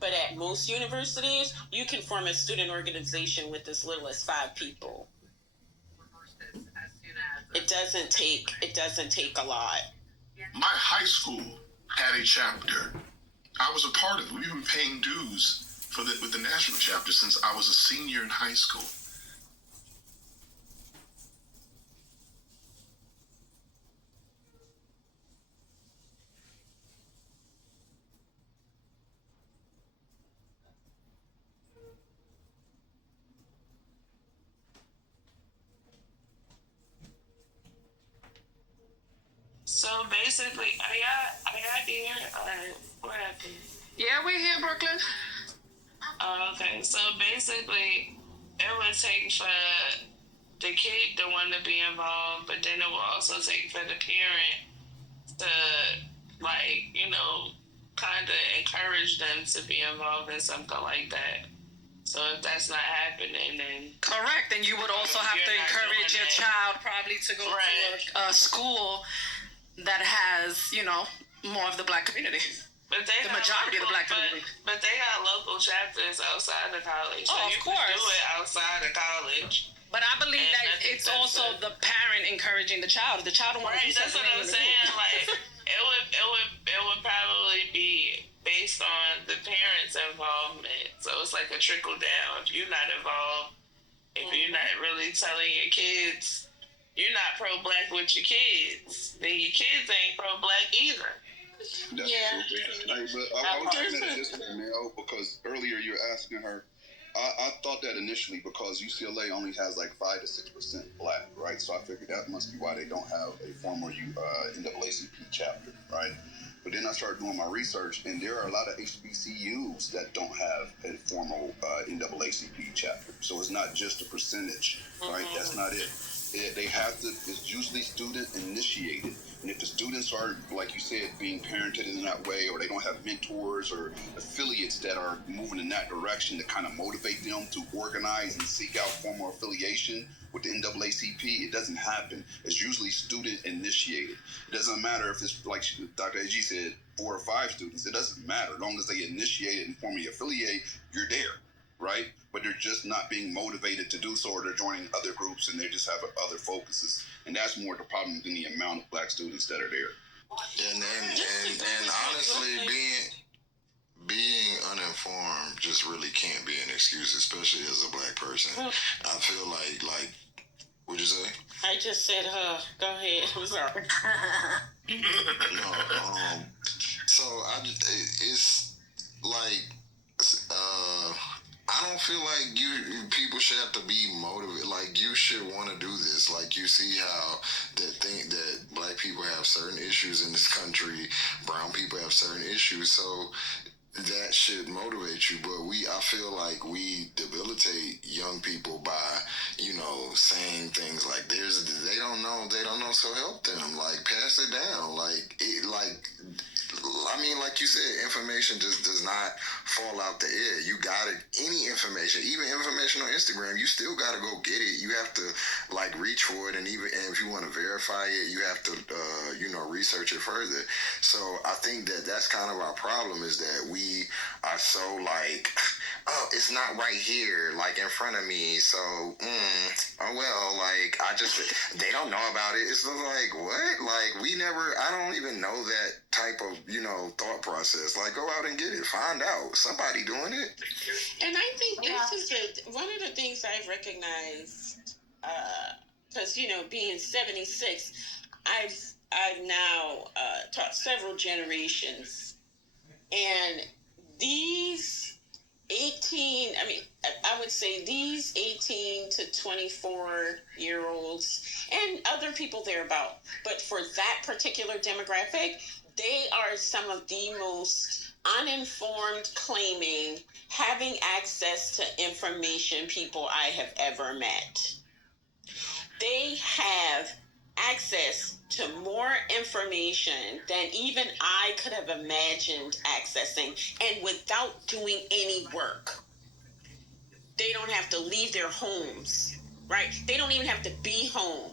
but at most universities, you can form a student organization with as little as 5 people. It doesn't take a lot. My high school had a chapter. I was a part of it. We've been paying dues with the national chapter since I was a senior in high school. So basically, I got here. What happened? Yeah, we're here, Brooklyn. Okay, so basically, it would take for the kid to want to be involved, but then it will also take for the parent to, like, kind of encourage them to be involved in something like that. So if that's not happening, then correct. And you would also have to encourage your child probably to go to a school that has, more of the Black community. But the majority of the Black community. But they got local chapters outside of college. Oh, so of course. You can do it outside of college. But I believe that it's also the parent encouraging the child. The child don't want to do something. That's what I'm saying. Like it would probably be based on the parents' involvement. So it's like a trickle down. If you're not involved, if you're not really telling your kids, you're not pro-Black with your kids, then your kids ain't pro-Black either. That's yeah. Hey, but I was looking at it this way, Mel, because earlier you're asking her. I thought that initially because UCLA only has like 5 to 6% Black, right? So I figured that must be why they don't have a formal NAACP chapter, right? But then I started doing my research, and there are a lot of HBCUs that don't have a formal NAACP chapter. So it's not just a percentage, right? That's not it. They have to. It's usually student initiated. And if the students are, like you said, being parented in that way, or they don't have mentors or affiliates that are moving in that direction to kind of motivate them to organize and seek out formal affiliation with the NAACP, it doesn't happen. It's usually student initiated. It doesn't matter if it's, like Dr. AG said, 4 or 5 students. It doesn't matter. As long as they initiate it and formally affiliate, you're there. Right? But they're just not being motivated to do so, or they're joining other groups and they just have other focuses. And that's more the problem than the amount of Black students that are there. And honestly, being uninformed just really can't be an excuse, especially as a Black person. I feel like what'd you say? I just said, go ahead. I'm sorry. No, so it's like, I don't feel like people should have to be motivated. Like, you should want to do this. Like, you see how that Black people have certain issues in this country, brown people have certain issues, so that should motivate you. But I feel like we debilitate young people by, saying things like they don't know, so help them. Like, pass it down. Like you said, information just does not fall out the air. You got it. Any information, even information on Instagram, you still got to go get it. You have to reach for it, and if you want to verify it, you have to research it further. So I think that's kind of our problem, is that we are so oh, it's not right here, in front of me. So they don't know about it. It's like, what? I don't even know that type of thought process. Go out and get it, find out somebody doing it. And I think this is one of the things I've recognized, because being 76, I've now taught several generations, and these 18, I would say these 18 to 24-year-olds and other people thereabout, but for that particular demographic, they are some of the most uninformed, claiming having access to information people I have ever met. They have access to more information than even I could have imagined accessing, and without doing any work. They don't have to leave their homes, right? They don't even have to be home.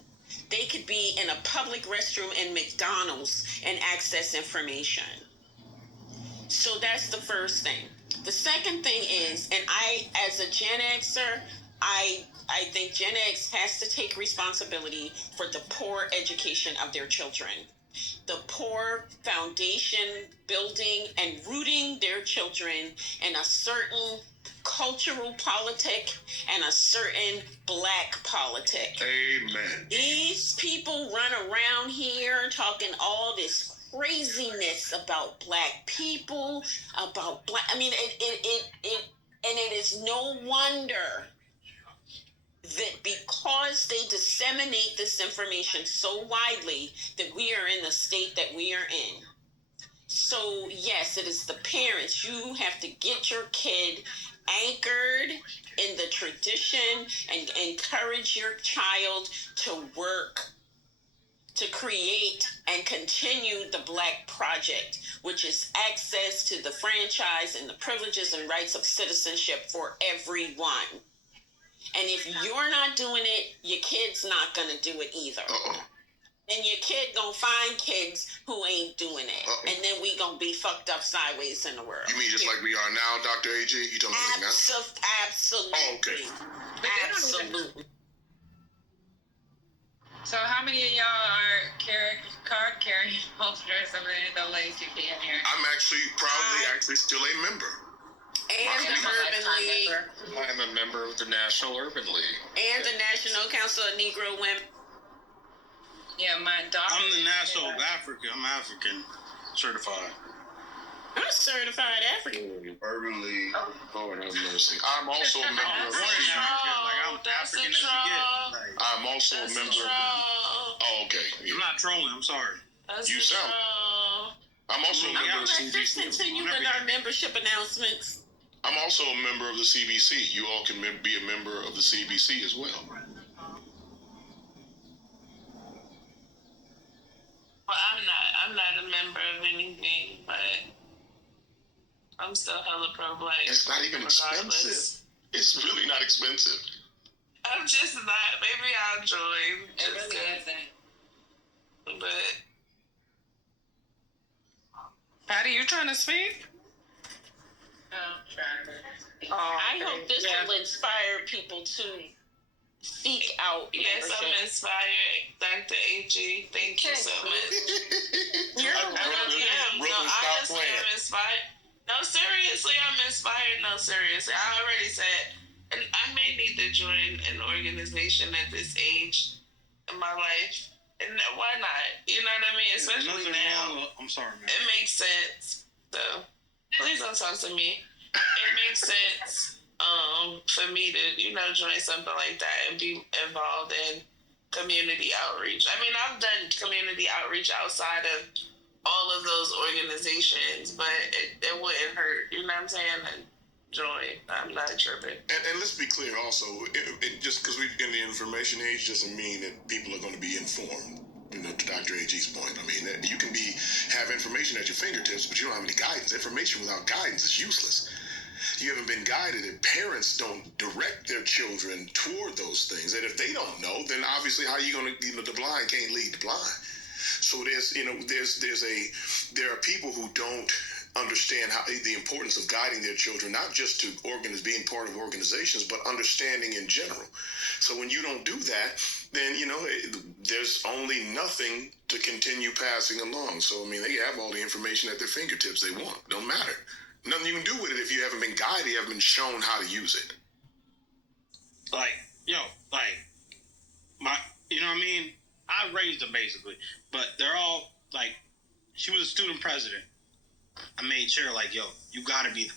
They could be in a public restroom in McDonald's and access information. So that's the first thing. The second thing is, and I, as a Gen Xer, I think Gen X has to take responsibility for the poor education of their children. The poor foundation building and rooting their children in a certain cultural politic and a certain black politic. Amen. These people run around here talking all this craziness about black people, about black. I mean, and it is no wonder that because they disseminate this information so widely that we are in the state that we are in. So yes, it is the parents. You have to get your kid anchored in the tradition and encourage your child to work, to create and continue the Black Project, which is access to the franchise and the privileges and rights of citizenship for everyone. And if you're not doing it, your kid's not going to do it either. And your kid going to find kids who ain't doing it. And then we going to be fucked up sideways in the world. You mean just like we are now, Dr. AJ? You talking about like now? Absolutely. Oh, okay. Absolutely. So how many of y'all are card carrying holders of the NAACP in here? I'm actually proudly still a member. And the Urban League. I'm a member of the National Urban League. And the National Council of Negro Women. Yeah, my daughter. I'm the National of Africa. I'm African certified. I'm a certified African. Urban League. Oh, have mercy. I'm also a member of That's a troll. I'm also a member of Oh, okay. Yeah. I'm not trolling. I'm sorry. You sound. I'm also a member of Let's just CBC. continue with our membership announcements. I'm also a member of the CBC. You all can be a member of the CBC as well. Well, I'm not a member of anything, but I'm still hella pro-black. It's not even expensive. It's really not expensive. I'm just not. Maybe I'll join. It really isn't. But Patti, you trying to speak? I hope this will inspire people to seek out yes, membership. I'm inspired, Dr. AG. Thank you so much. You're I just am inspired. No, seriously, I'm inspired. No, seriously. I already said, and I may need to join an organization at this age in my life. And why not? You know what I mean? Especially now. I'm sorry, man. It makes sense. So, please don't talk to me. It makes sense for me to, join something like that and be involved in community outreach. I mean, I've done community outreach outside of all of those organizations, but it wouldn't hurt. You know what I'm saying? And join. I'm not tripping. And let's be clear also, it just because we're in the information age doesn't mean that people are going to be informed. To Dr. AG's point, I mean, you can have information at your fingertips, but you don't have any guidance. Information without guidance is useless. You haven't been guided, and parents don't direct their children toward those things. And if they don't know, then obviously how are you going to, the blind can't lead the blind. So there are people who don't understand the importance of guiding their children, not just to being part of organizations, but understanding in general. So when you don't do that, then, there's only nothing to continue passing along. So, I mean, they have all the information at their fingertips they want. Don't matter. Nothing you can do with it if you haven't been guided, you haven't been shown how to use it. You know what I mean? I raised them basically, but they're all she was a student president. I made sure, you gotta be,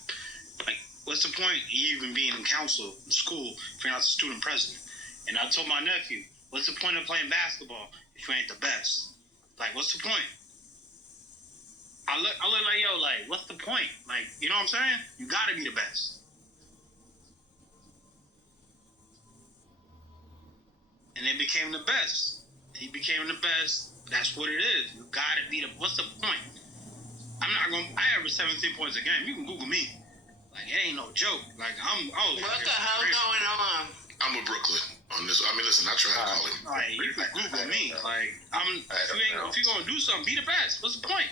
what's the point of you even being in council in school if you're not the student president? And I told my nephew, what's the point of playing basketball if you ain't the best? What's the point? I look what's the point? You know what I'm saying? You gotta be the best. And they became the best. He became the best. That's what it is. You gotta be what's the point? I average 17 points a game. You can Google me. It ain't no joke. What the hell going on? I'm with Brooklyn on this. I mean, listen, I try to call him. You can Google me. If you're gonna do something, be the best. What's the point?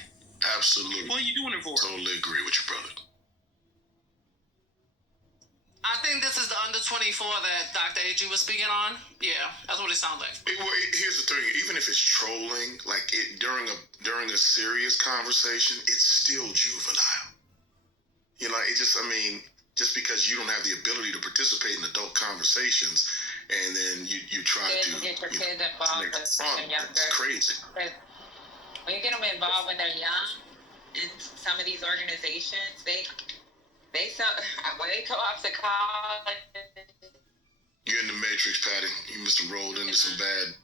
Absolutely. What are you doing it for? Totally agree with you, brother. I think this is the under 24 that Dr. AG was speaking on. Yeah, that's what it sounds like. Here's the thing: even if it's trolling, like during a serious conversation, it's still juvenile. You know, just because you don't have the ability to participate in adult conversations, and then you try to get your kids involved make fun, younger. it's crazy. When you get them involved when they're young in some of these organizations, they when they go off to college. You're in the Matrix, Patti. You must have rolled into some bad.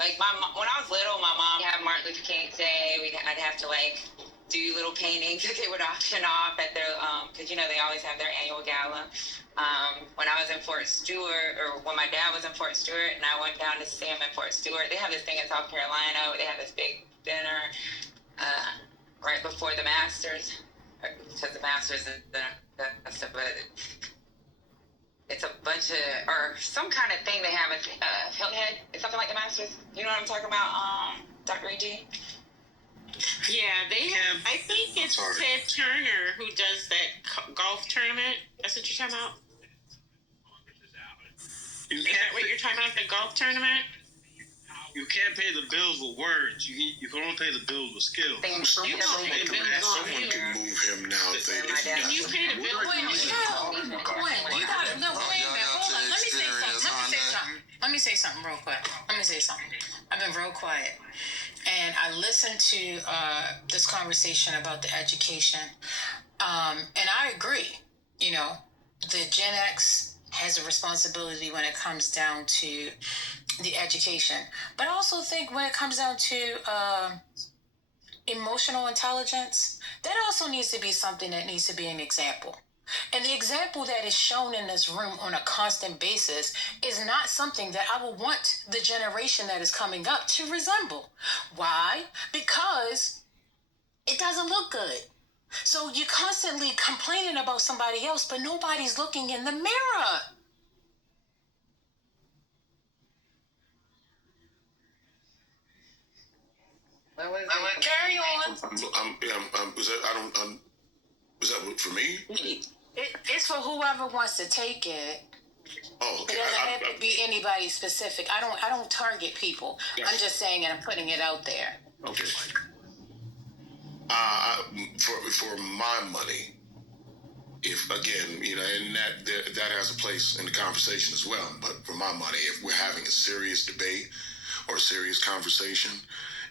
Like when I was little, my mom had Martin Luther King's Day. I'd have to do little paintings that they would auction off at their because they always have their annual gala. When I was in Fort Stewart, or when my dad was in Fort Stewart, and I went down to see him in Fort Stewart, they have this thing in South Carolina where they have this big dinner right before the Masters, because the Masters is but it's a bunch of, or some kind of thing they have at Hilton Head. It's something like the Masters. You know what I'm talking about, Dr. A.G.? Yeah, they have, I think it's Ted Turner who does that golf tournament. That's what you're talking about? Is that what you're talking about, the golf tournament? You can't pay the bills with words. You can only pay the bills with skills. Someone can move him now if they Can you pay the bills? Gwen, you gotta no. Wait a minute. Hold on. Let me say something real quick. I've been real quiet, and I listened to this conversation about the education, and I agree. The Gen X has a responsibility when it comes down to the education, but I also think when it comes down to emotional intelligence, that also needs to be something that needs to be an example. And the example that is shown in this room on a constant basis is not something that I would want the generation that is coming up to resemble. Why? Because it doesn't look good. So you're constantly complaining about somebody else, but nobody's looking in the mirror. Carry on. Was that for me? It's for whoever wants to take it. Oh, okay. It doesn't have to be anybody specific. I don't target people. Yeah. I'm just saying, and I'm putting it out there. Okay. For my money, if again, and that has a place in the conversation as well. But for my money, if we're having a serious debate or a serious conversation,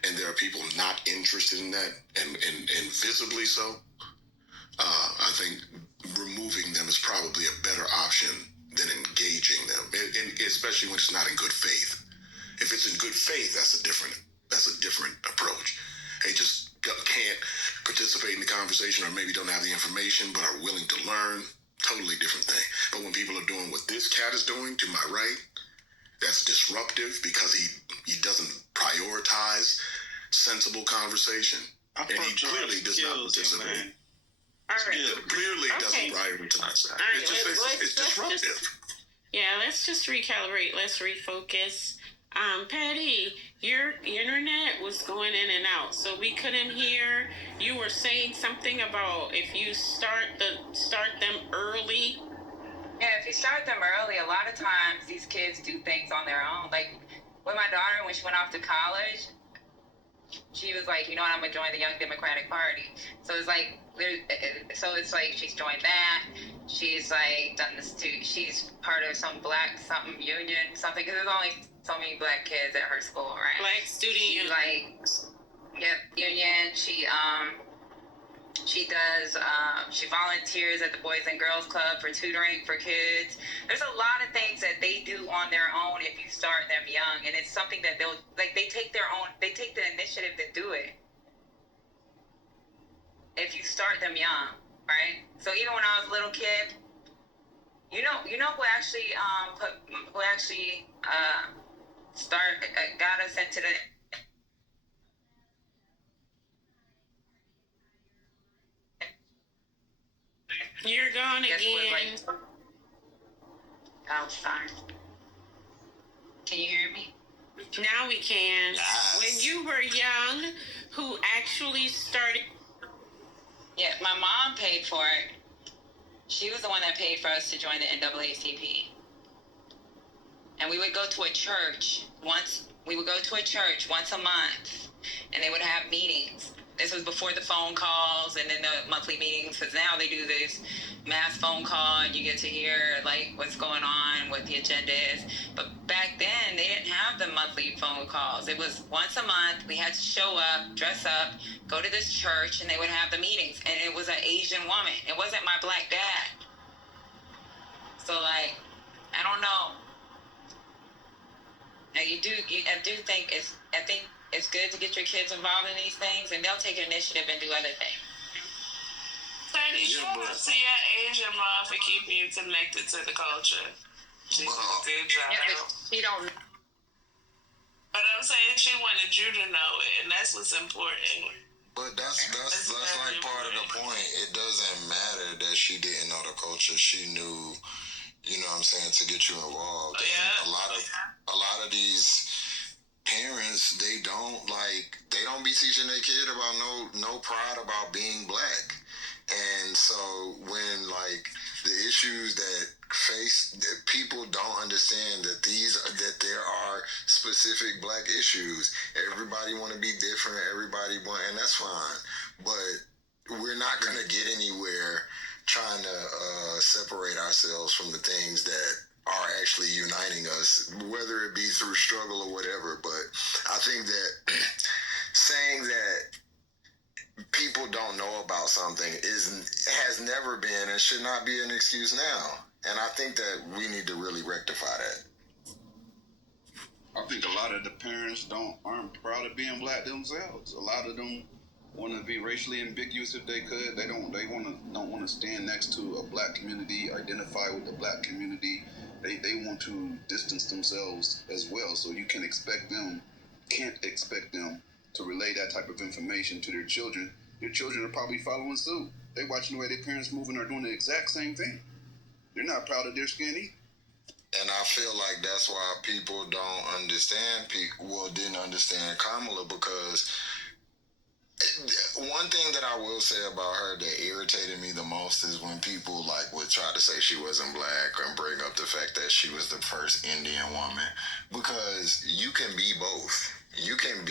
and there are people not interested in that, and visibly so, I think removing them is probably a better option than engaging them, and especially when it's not in good faith. If it's in good faith, that's a different approach. They just can't participate in the conversation, or maybe don't have the information, but are willing to learn. Totally different thing. But when people are doing what this cat is doing to my right, that's disruptive because he doesn't prioritize sensible conversation, and he clearly does not participate. All right. Clearly doesn't prioritize that. All right, It's disruptive. Let's just recalibrate. Let's refocus. Patti, your internet was going in and out, so we couldn't hear. You were saying something about if you start them early. Yeah, if you start them early, a lot of times these kids do things on their own. Like with my daughter, when she went off to college, she was like, I'm gonna join the Young Democratic Party. So it's like she's joined that. She's done this too. She's part of some black union, something, because there's only so many black kids at her school, right? Black student union. Union. She does, she volunteers at the Boys and Girls Club for tutoring for kids. There's a lot of things that they do on their own if you start them young. And it's something that they take the initiative to do it. If you start them young, right? So even when I was a little kid, who actually got us into the You're gone again. Oh, sorry. Can you hear me? Now we can. Yes. When you were young, who actually started? Yeah, my mom paid for it. She was the one that paid for us to join the NAACP. And we would go to a church once. We would go to a church once a month, and they would have meetings. This was before the phone calls and then the monthly meetings, because now they do this mass phone call and you get to hear like what's going on, what the agenda is. But back then they didn't have the monthly phone calls. It was once a month. We had to show up, dress up, go to this church, and they would have the meetings. And it was an Asian woman. It wasn't my black dad. So like, I don't know. Now I think it's good to get your kids involved in these things, and they'll take initiative and do other things. Sadie, shout out to your Asian mom for keeping you connected to the culture. She did a good job. Yeah, she don't. But I'm saying she wanted you to know it, and that's what's important. But that's like part of the point. It doesn't matter that she didn't know the culture. She knew, you know what I'm saying, to get you involved. Yeah. And a lot of these parents, they don't be teaching their kid about no pride about being black. And so when like the issues that people don't understand that there are specific black issues. Everybody want to be different. And that's fine. But we're not going to get anywhere trying to separate ourselves from the things that are actually uniting us, whether it be through struggle or whatever. But I think that saying that people don't know about something has never been and should not be an excuse now. And I think that we need to really rectify that. I think a lot of the parents aren't proud of being black themselves. A lot of them want to be racially ambiguous if they could. They don't want to stand next to a black community, identify with the black community. They want to distance themselves as well. So you can't expect them to relay that type of information to their children. Their children are probably following suit. They watching the way their parents moving are doing the exact same thing. They're not proud of their skin either. And I feel like that's why people don't understand didn't understand Kamala, because one thing that I will say about her that irritated me the most is when people like would try to say she wasn't black and bring up the fact that she was the first Indian woman, because you can be both. You can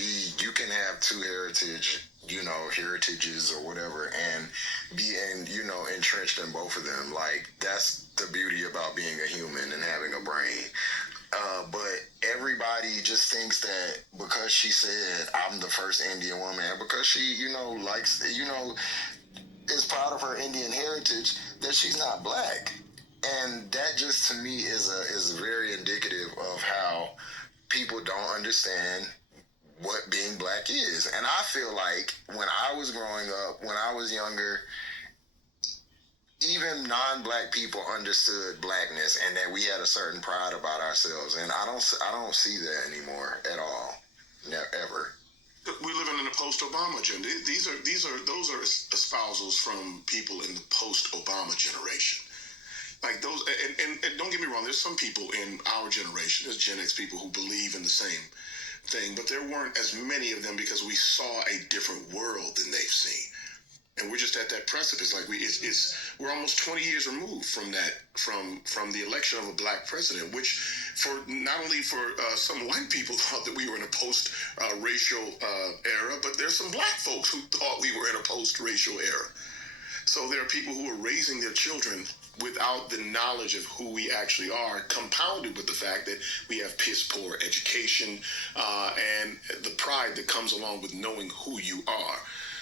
have two heritages or whatever, and be entrenched in both of them. Like, that's the beauty about being a human and having a brain. But everybody just thinks that because she said I'm the first Indian woman, and because she, is proud of her Indian heritage, that she's not black. And that just to me is very indicative of how people don't understand what being black is. And I feel like when I was growing up, when I was younger, even non-black people understood blackness and that we had a certain pride about ourselves. And I don't see that anymore at all. Never, ever. We're living in the post-Obama agenda. Those are espousals from people in the post-Obama generation. Like those, and don't get me wrong, there's some people in our generation, there's Gen X people who believe in the same thing, but there weren't as many of them because we saw a different world than they've seen. And we're just at that precipice. Like we're almost 20 years removed from that, from the election of a black president, which for not only for some white people thought that we were in a post-racial era, but there's some black folks who thought we were in a post-racial era. So there are people who are raising their children without the knowledge of who we actually are, compounded with the fact that we have piss poor education and the pride that comes along with knowing who you are.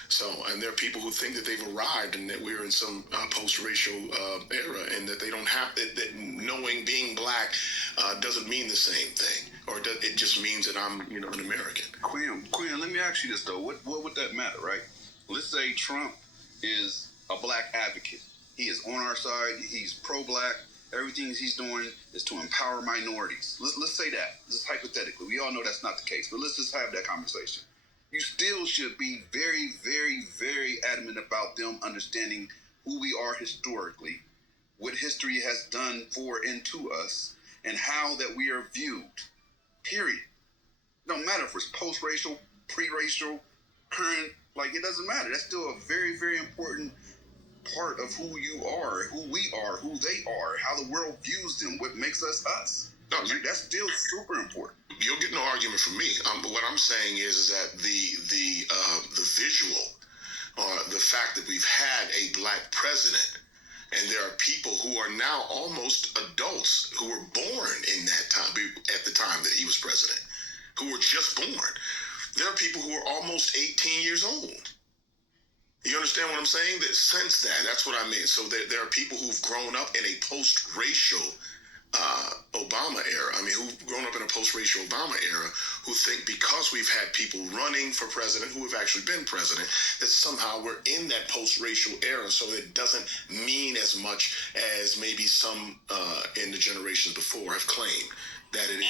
So, and there are people who think that they've arrived and that we're in some post-racial era, and that they don't have that knowing being black doesn't mean the same thing, or it just means that I'm an American. Quinn, let me ask you this though: what would that matter, right? Let's say Trump is a black advocate. He is on our side. He's pro-black. Everything he's doing is to empower minorities. Let's say that, just hypothetically. We all know that's not the case, but let's just have that conversation. You still should be very, very, very adamant about them understanding who we are historically, what history has done for and to us, and how that we are viewed, period. No matter if it's post-racial, pre-racial, current, like it doesn't matter. That's still a very, very important part of who you are, who we are, who they are, how the world views them, what makes us us. No, that's still super important. You'll get no argument from me. But what I'm saying is that the visual, or the fact that we've had a black president, and there are people who are now almost adults who were born in that time, at the time that he was president, who were just born. There are people who are almost 18 years old. You understand what I'm saying? That since that's what I mean. So there are people who've grown up in a post-racial Obama era. I mean, who've grown up in a post-racial Obama era, who think because we've had people running for president who have actually been president, that somehow we're in that post-racial era. So it doesn't mean as much as maybe some in the generations before have claimed that it is.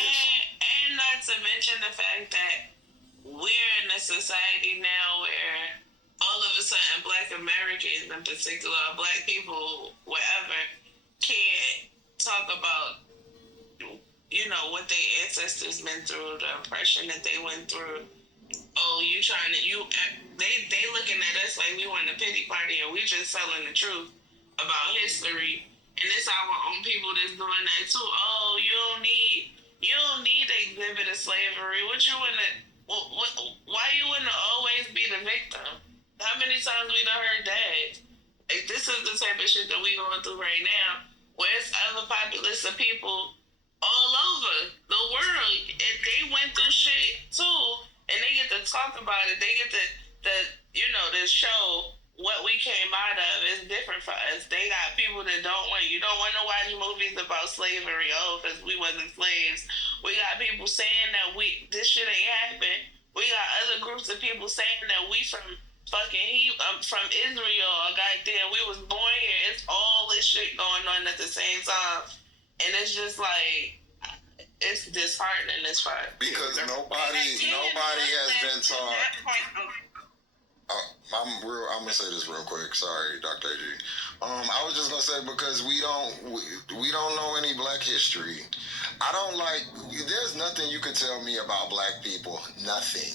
And not to mention the fact that we're in a society now where all of a sudden Black Americans in particular, Black people, whatever, can't talk about, you know, what their ancestors been through, the oppression that they went through. Oh, they looking at us like we want a pity party and we just telling the truth about history. And it's our own people that's doing that too. Oh, you don't need to exhibit a slavery. Why you wanna always be the victim? How many times we done heard that? Like, this is the type of shit that we going through right now. Where's other populace of people all over the world? And they went through shit too, and they get to talk about it. They get to show what we came out of. It's different for us. They got people that you don't want to watch movies about slavery. Oh, because we wasn't slaves. We got people saying that this shit ain't happened. We got other groups of people saying that we from Israel. Goddamn, we was born here. It's all this shit going on at the same time, and it's just like, it's disheartening as far. Because nobody has been taught. I'm gonna say this real quick. Sorry, Dr. AG. I was just gonna say, because we don't know any Black history. There's nothing you can tell me about Black people. Nothing.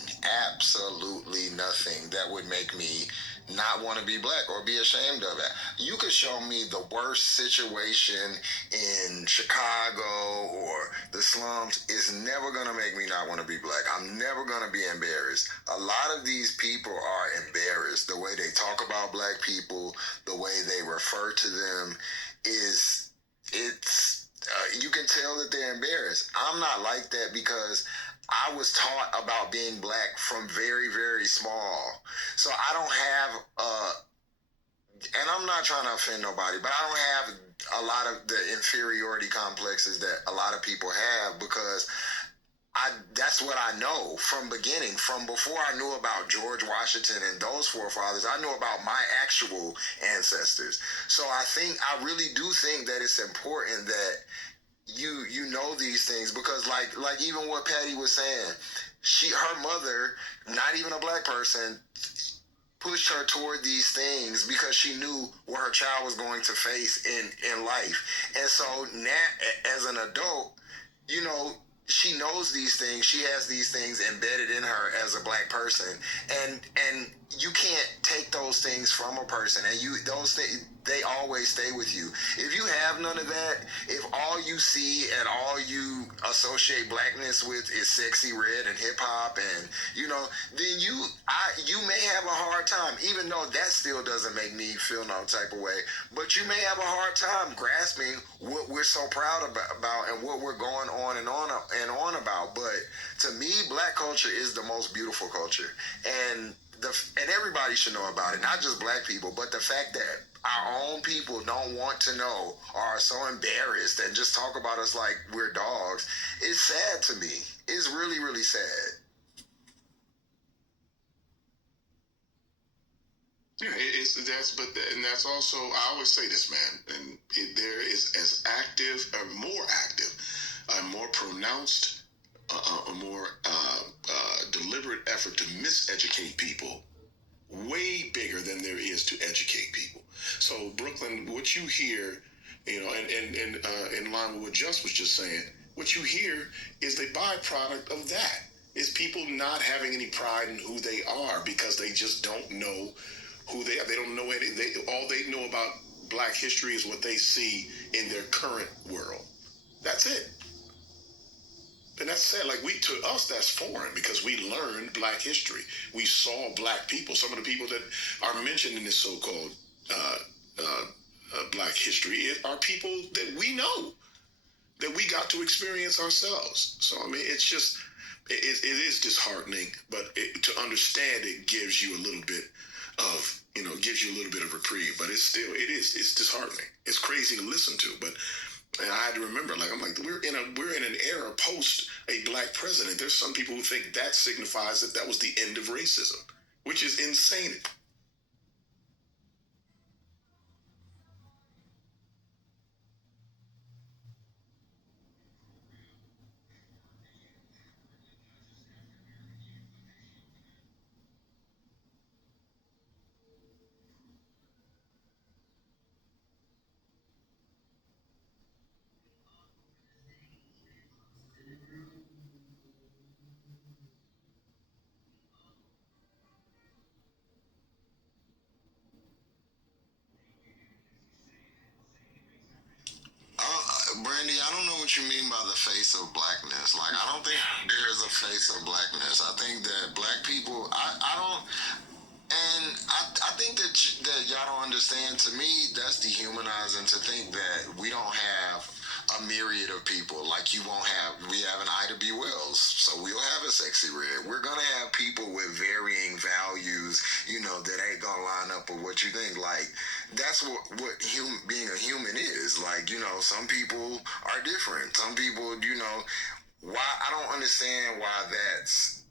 Absolutely nothing that would make me not want to be Black or be ashamed of it. You could show me the worst situation in Chicago or the slums. It's never going to make me not want to be Black. I'm never going to be embarrassed. A lot of these people are embarrassed. The way they talk about Black people, the way they refer to them you can tell that they're embarrassed. I'm not like that because I was taught about being Black from very, very small. So I don't have, and I'm not trying to offend nobody, but I don't have a lot of the inferiority complexes that a lot of people have, because that's what I know from beginning. From before I knew about George Washington and those forefathers, I knew about my actual ancestors. So I really do think that it's important that you know these things, because like even what Patti was saying, her mother, not even a Black person, pushed her toward these things because she knew what her child was going to face in life. And so now, as an adult, you know, she knows these things. She has these things embedded in her as a Black person, and you can't take those things from a person. And those things, they always stay with you. If you have none of that, if all you see and all you associate Blackness with is sexy red and hip hop, and then you may have a hard time. Even though that still doesn't make me feel no type of way, but you may have a hard time grasping what we're so proud about and what we're going on and on about. But to me, Black culture is the most beautiful culture, and everybody should know about it. Not just Black people, but the fact that our own people don't want to know, or are so embarrassed and just talk about us like we're dogs. It's sad to me. It's really, really sad. Yeah, that's also, I always say this, man, and there is as active, or more active, a more pronounced, a more deliberate effort to miseducate people, way bigger than there is to educate people. So Brooklyn, what you hear, and in line with what Just was just saying, what you hear is the byproduct of that. Is people not having any pride in who they are because they just don't know who they are. They don't know any. All they know about Black history is what they see in their current world. That's it. And that's sad. Like to us, that's foreign because we learned Black history. We saw Black people. Some of the people that are mentioned in this so-called Black history are people that we know, that we got to experience ourselves. So I mean, it's just it is disheartening, but to understand it gives you a little bit of gives you a little bit of reprieve. But it's disheartening. It's crazy to listen to, but. And I had to remember, we're in an era post a Black president. There's some people who think that signifies that was the end of racism, which is insane. Brandy, I don't know what you mean by the face of Blackness. Like, I don't think there's a face of Blackness. I think that Black people, I don't, and I think that y'all don't understand. To me, that's dehumanizing to think that we don't have a myriad of people. Like we have an Ida B. Wells, so we'll have a Sexy Red. We're gonna have people with varying values, that ain't gonna line up with what you think. Like, that's what being a human is. Like, some people are different. Some people, why I don't understand why that's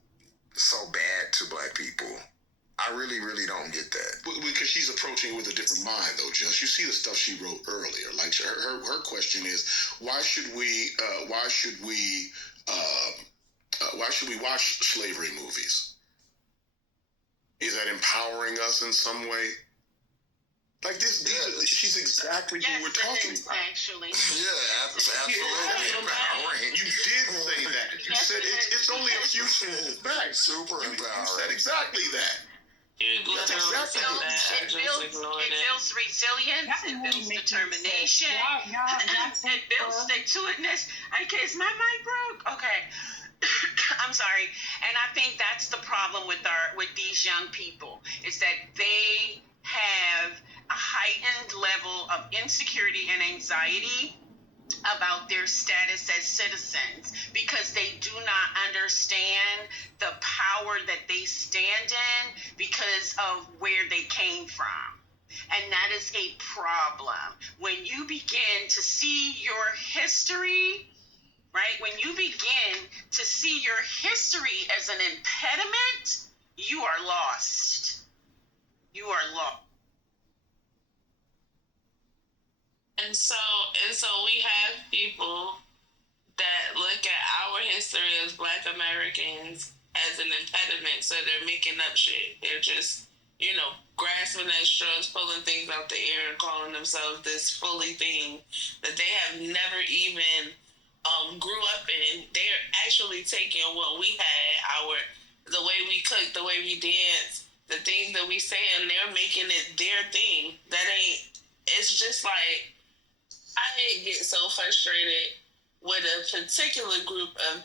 so bad to Black people. I really, really don't get that. Because she's approaching it with a different mind, though, Just. You see the stuff she wrote earlier. Like her question is, why should we watch slavery movies? Is that empowering us in some way? Like she's exactly who we're talking about. Actually. Yeah, absolutely empowering. You did say that. You said it's only a few small facts. Super empowering. You said exactly that. That's exactly it builds resilience, it builds determination, it builds stick-to-itness. Okay, is my mic broke? Okay. I'm sorry. And I think that's the problem with these young people, is that they have a heightened level of insecurity and anxiety about their status as citizens because they do not understand the power that they stand in because of where they came from. And that is a problem. When you begin to see your history, right? When you begin to see your history as an impediment, you are lost. You are lost. And so we have people that look at our history as Black Americans as an impediment, so they're making up shit. They're just, grasping at straws, pulling things out the air and calling themselves this fully thing that they have never even grew up in. They're actually taking what we had, the way we cook, the way we dance, the things that we say, and they're making it their thing. It's just like, I get so frustrated with a particular group of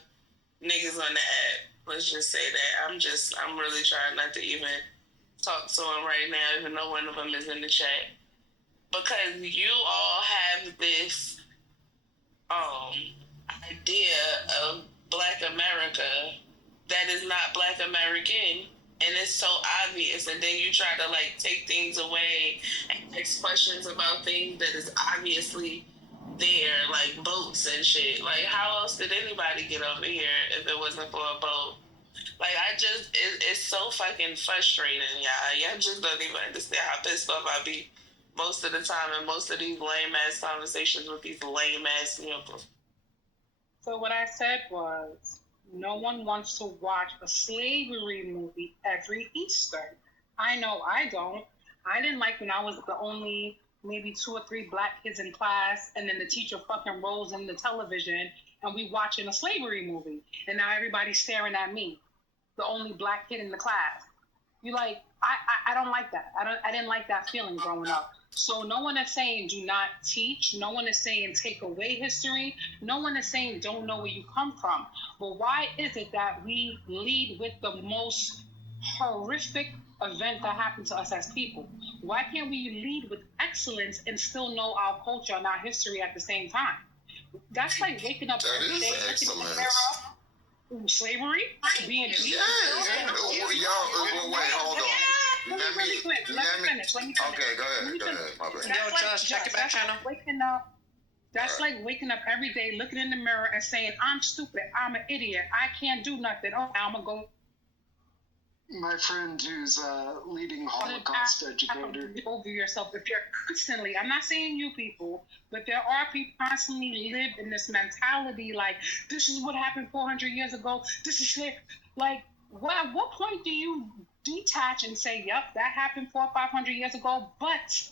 niggas on the app. Let's just say that. I'm really trying not to even talk to them right now, even though one of them is in the chat. Because you all have this idea of Black America that is not Black American, and it's so obvious, and then you try to take things away and ask questions about things that is obviously there, like boats and shit. Like, how else did anybody get over here if it wasn't for a boat? Like, it's so fucking frustrating, y'all. Y'all just don't even understand how pissed off I be most of the time in most of these lame ass conversations with these lame ass people. So what I said was, no one wants to watch a slavery movie every Easter. I know I don't. I didn't like when I was the only maybe 2 or 3 Black kids in class, and then the teacher fucking rolls in the television and we watching a slavery movie, and now everybody's staring at me, the only black kid in the class. You like, I don't like that. I didn't like that feeling growing up. So no one is saying do not teach. No one is saying take away history. No one is saying don't know where you come from. But why is it that we lead with the most horrific event that happened to us as people? Why can't we lead with excellence and still know our culture and our history at the same time? That's like waking up every day, looking in the mirror. Slavery, being wait, hold on. Let me finish. Okay, go ahead. My bad. That's check it back channel. Waking up. That's like waking up every day, looking in the mirror and saying, "I'm stupid. I'm an idiot. I can't do nothing. Oh, now I'm gonna go." My friend who's leading Holocaust educator. Over yourself. If you're constantly, I'm not saying you people, but there are people constantly live in this mentality like, this is what happened 400 years ago. This is shit. Like, at what point do you detach and say, yep, that happened 400 or 500 years ago, but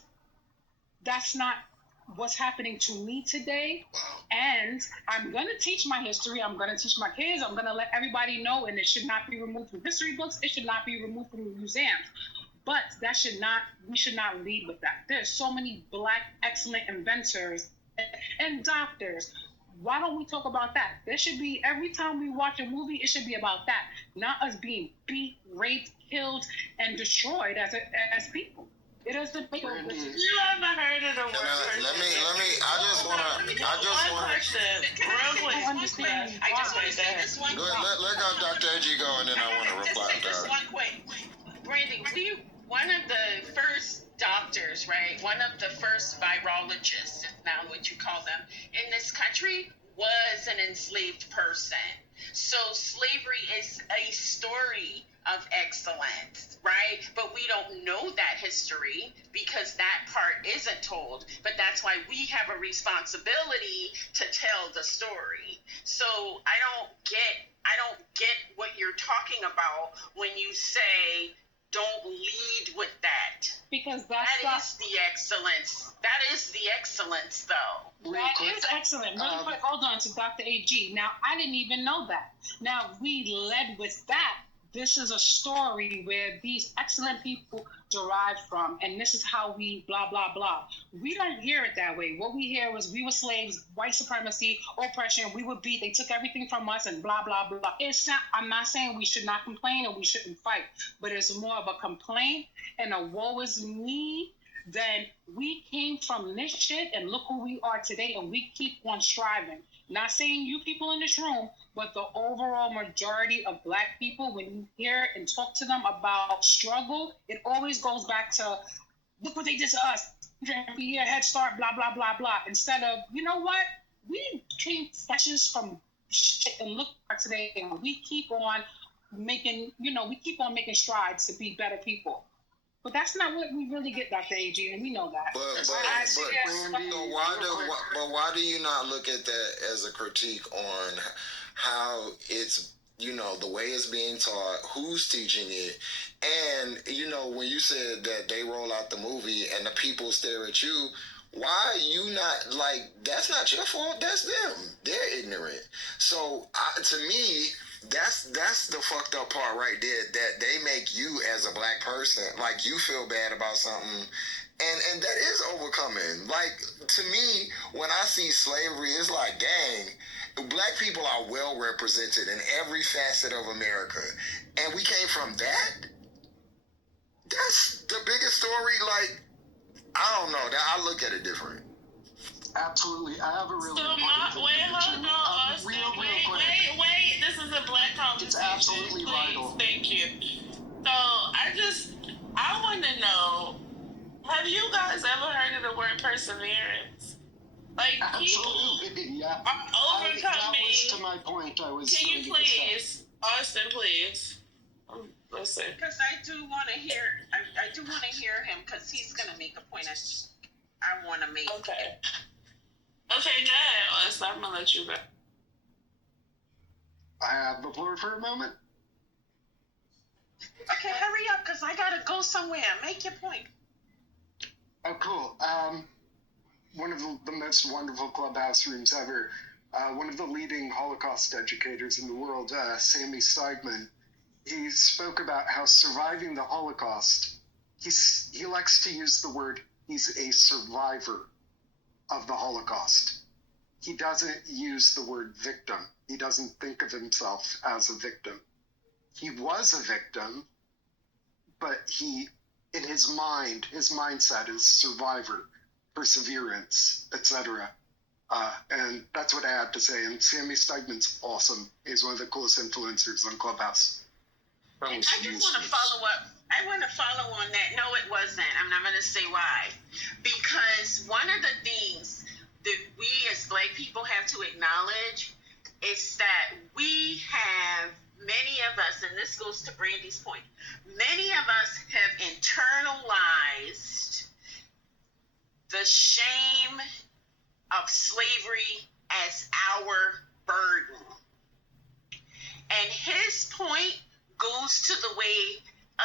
that's not what's happening to me today, and I'm going to teach my history. I'm going to teach my kids. I'm going to let everybody know, and it should not be removed from history books. It should not be removed from museums. But we should not lead with that. There's so many black excellent inventors and doctors. Why don't we talk about that? There should be, every time we watch a movie, it should be about that, not us being beat, raped, killed, and destroyed as people. It doesn't make You ever heard of the word? Let me. I just wanna. Question. Real quick. I just want to say this one. Let Dr. AG go, and then I want to reply to Just that. one quick. Brandy, one of the first doctors, right? One of the first virologists, if now what you call them, in this country was an enslaved person. So slavery is a story of excellence, right? But we don't know that history because that part isn't told. But that's why we have a responsibility to tell the story. So I don't get what you're talking about when you say don't lead with that. Because that is the excellence. That is the excellence, though. That is excellent. Really quick, hold on to Dr. AG. Now, I didn't even know that. Now, we led with that. This is a story where these excellent people derived from, and this is how we blah, blah, blah. We don't hear it that way. What we hear was we were slaves, white supremacy, oppression, we were beat, they took everything from us, and blah, blah, blah. I'm not saying we should not complain or we shouldn't fight, but it's more of a complaint and a woe is me. Then we came from this shit, and look who we are today, and we keep on striving. Not saying you people in this room, but the overall majority of black people, when you hear and talk to them about struggle, it always goes back to, look what they did to us. Yeah, head start, blah, blah, blah, blah. Instead of, you know what? We came sessions from shit and look at today, and we keep on making strides to be better people. But that's not what we really get, Dr. AG, and we know that. Why do you not look at that as a critique on how it's, the way it's being taught, who's teaching it, and, when you said that they roll out the movie and the people stare at you, why you not, that's not your fault, that's them. They're ignorant. So, to me, that's the fucked up part right there, that they make you as a black person, you feel bad about something, and that is overcoming. To me, when I see slavery, it's like, dang, black people are well represented in every facet of America, and we came from that? That's the biggest story. I don't know, I look at it different. Absolutely. I have a really hold on, Austin. Wait. This is a black conversation. It's absolutely vital. Thank you. So, I want to know, have you guys ever heard of the word perseverance? Absolutely, yeah. Are overcoming. That was to my point. Can you please, Austin, please? Listen. Because I do want to hear him, because he's going to make a point I want to make. Okay, go ahead, Austin. I'm going to let you go. I have the floor for a moment. Okay, hurry up, because I got to go somewhere. Make your point. Oh, cool. One of the most wonderful clubhouse rooms ever. one of the leading Holocaust educators in the world, Sammy Steigman, he spoke about how surviving the Holocaust, he likes to use the word, he's a survivor of the Holocaust. He doesn't use the word victim. He doesn't think of himself as a victim. He was a victim, but he, in his mind, his mindset is survivor, perseverance, etc. And that's what I had to say. And Sammy Steigman's awesome. He's one of the coolest influencers on Clubhouse. I just want to follow up. I want to follow on that. No, it wasn't. I'm not going to say why. Because one of the things that we as Black people have to acknowledge is that we have, many of us, and this goes to Brandy's point, many of us have internalized the shame of slavery as our burden. And his point goes to the way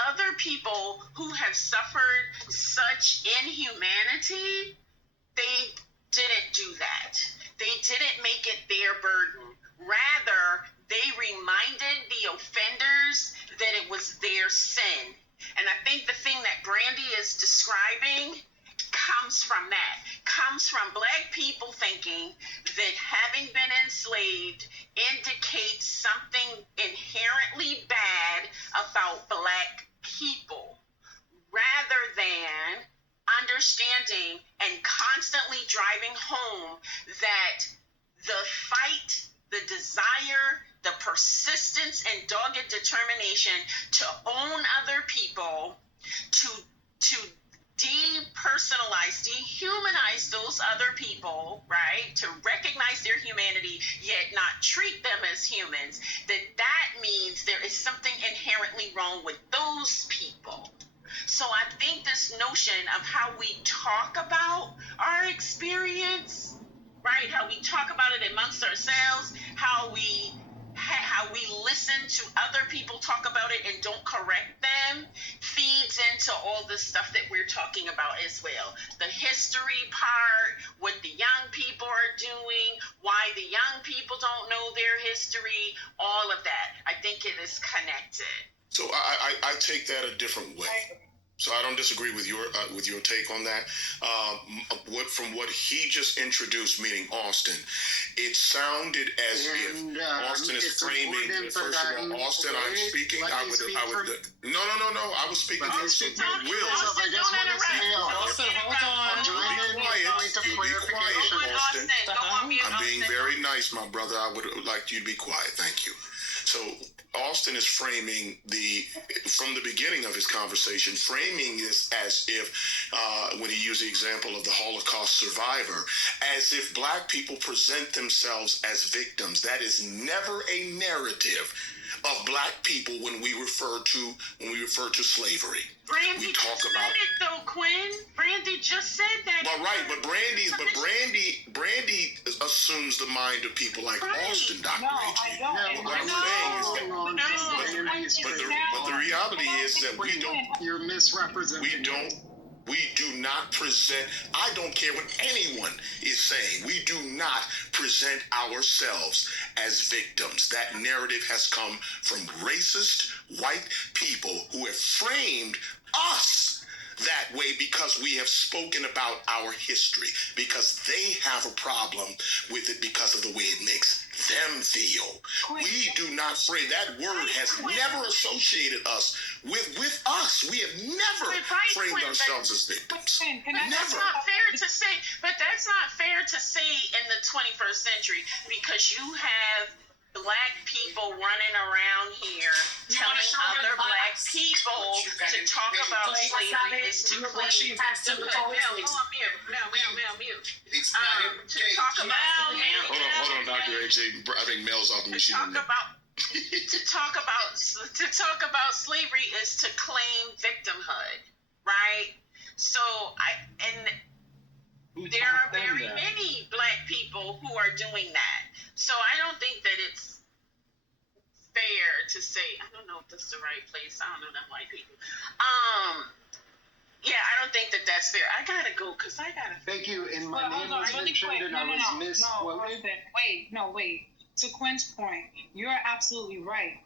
other people who have suffered such inhumanity, they didn't do that. They didn't make it their burden. Rather, they reminded the offenders that it was their sin. And I think the thing that Brandy is describing comes from that, comes from Black people thinking that having been enslaved indicates something inherently bad about Black people, rather than understanding and constantly driving home that the fight, the desire, the persistence and dogged determination to own other people, to depersonalize, dehumanize those other people, right? To recognize their humanity, yet not treat them as humans, that means there is something inherently wrong with those people. So I think this notion of how we talk about our experience, right? How we talk about it amongst ourselves, how we listen to other people talk about it and don't correct them, feeds into all the stuff that we're talking about as well. The history part, what the young people are doing, why the young people don't know their history, all of that. I think it is connected. So I take that a different way. So I don't disagree with your take on that. From what he just introduced, meaning Austin, it sounded as if Austin is framing. First of all, Austin, I'm speaking. I would. No. I was speaking to Austin, Will. Austin, don't interrupt. Austin, hold on. Be quiet, Austin. Go on mute, I'm being Austin. very nice, my brother. I would like you to be quiet. Thank you. So Austin is framing from the beginning of his conversation, framing this as if, when he used the example of the Holocaust survivor, as if Black people present themselves as victims. That is never a narrative of Black people when we refer to slavery. Brandy just said it though, Quinn. Brandy just said that. Well, right, but Brandy assumes the mind of people like Austin, Dr. No, I don't. What I'm saying is that, but the reality is that we don't. You're misrepresenting. We do not present. I don't care what anyone is saying. We do not present ourselves as victims. That narrative has come from racist white people who have framed us that way because we have spoken about our history, because they have a problem with it because of the way it makes them feel. We do not frame. That word has never associated us with us. We have never framed ourselves as victims. That's not fair to say, but that's not fair to say in the 21st century, because you have Black people running around here telling other Black people to talk about slavery is to claim victimhood. Go on mute. To talk about Hold on, Dr. AJ. I think Mel's off the machine. To talk about slavery is to claim victimhood, right? So there are very many Black people who are doing that. So I don't think that it's fair to say, I don't know if this is the right place. I don't know them white people. Yeah, I don't think that that's fair. I gotta go because I gotta. Thank you. And my name was mentioned and I was misquoted. Wait. To Quinn's point, you're absolutely right.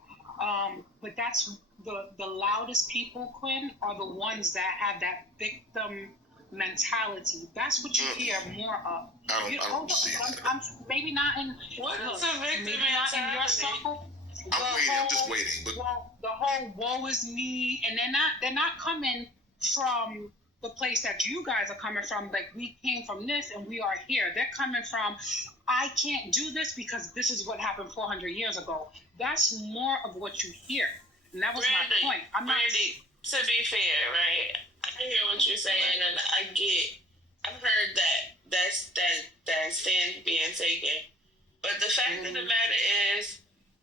But that's the loudest people, Quinn, are the ones that have that victim mentality. That's what you hear more of. I don't see that. I'm maybe not in. What is a victim maybe not in your mentality? circle. I'm just waiting. But The whole woe is me, and they're not coming from the place that you guys are coming from. Like, we came from this and we are here. They're coming from, I can't do this because this is what happened 400 years ago. That's more of what you hear, and that was Brandy, my point. Brandy, to be fair, right? I hear what you're saying, and I've heard that stand being taken. But the fact of the matter is,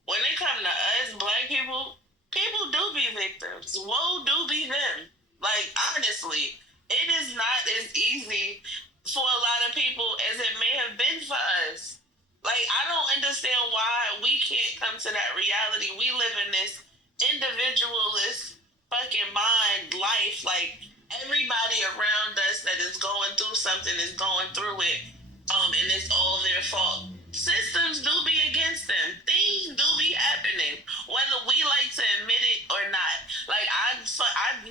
when it comes to us, black people do be victims. Woe do be them. Like, honestly, it is not as easy for a lot of people as it may have been for us. Like, I don't understand why we can't come to that reality. We live in this individualist fucking mind life. Like, everybody around us that is going through something is going through it, and it's all their fault. Systems do be against them. Things do be happening, whether we like to admit it or not. Like, I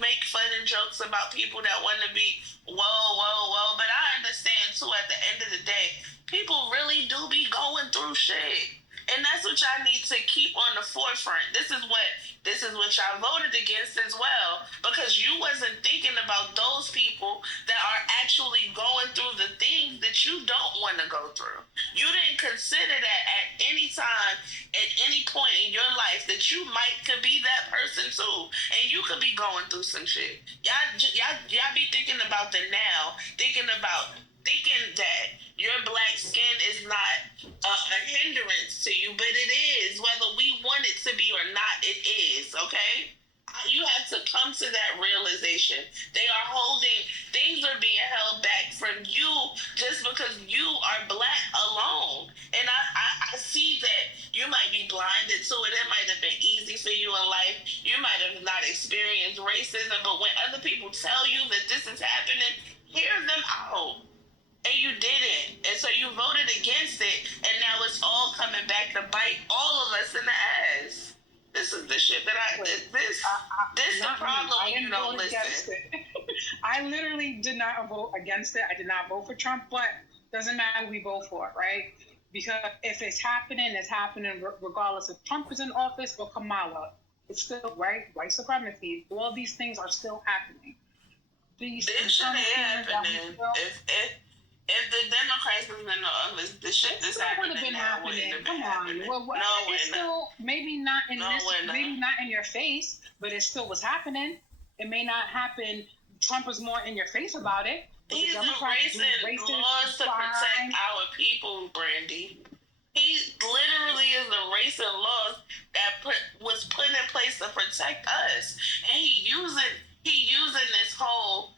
make fun and jokes about people that want to be whoa, but I understand too. At the end of the day, people really do be going through shit. And that's what y'all need to keep on the forefront. This is what y'all voted against as well, because you wasn't thinking about those people that are actually going through the things that you don't want to go through. You didn't consider that at any time, at any point in your life, that you could be that person too, and you could be going through some shit. Y'all be thinking about the now, thinking that your black skin is not a hindrance to you, but it is. Whether we want it to be or not, it is, okay? You have to come to that realization. Things are being held back from you just because you are black alone. And I see that you might be blinded to it. It might have been easy for you in life. You might have not experienced racism, but when other people tell you that this is happening, hear them out. And you didn't. And so you voted against it, and now it's all coming back to bite all of us in the ass. This is the shit that this the problem when you don't listen. I literally did not vote against it. I did not vote for Trump, but doesn't matter, we vote for it, right? Because if it's happening regardless if Trump is in office or Kamala. It's still, right? White supremacy. All these things are still happening. This shit ain't happening. If the Democrats was in the office, the shit that's happening would have been now happening. wouldn't have Come been on. happening. Well, No, it's still maybe not in maybe not in your face, but it still was happening. It may not happen. Trump was more in your face about it. He's erasing laws to protect our people, Brandy. He literally is erasing laws that was put in place to protect us, and he using this whole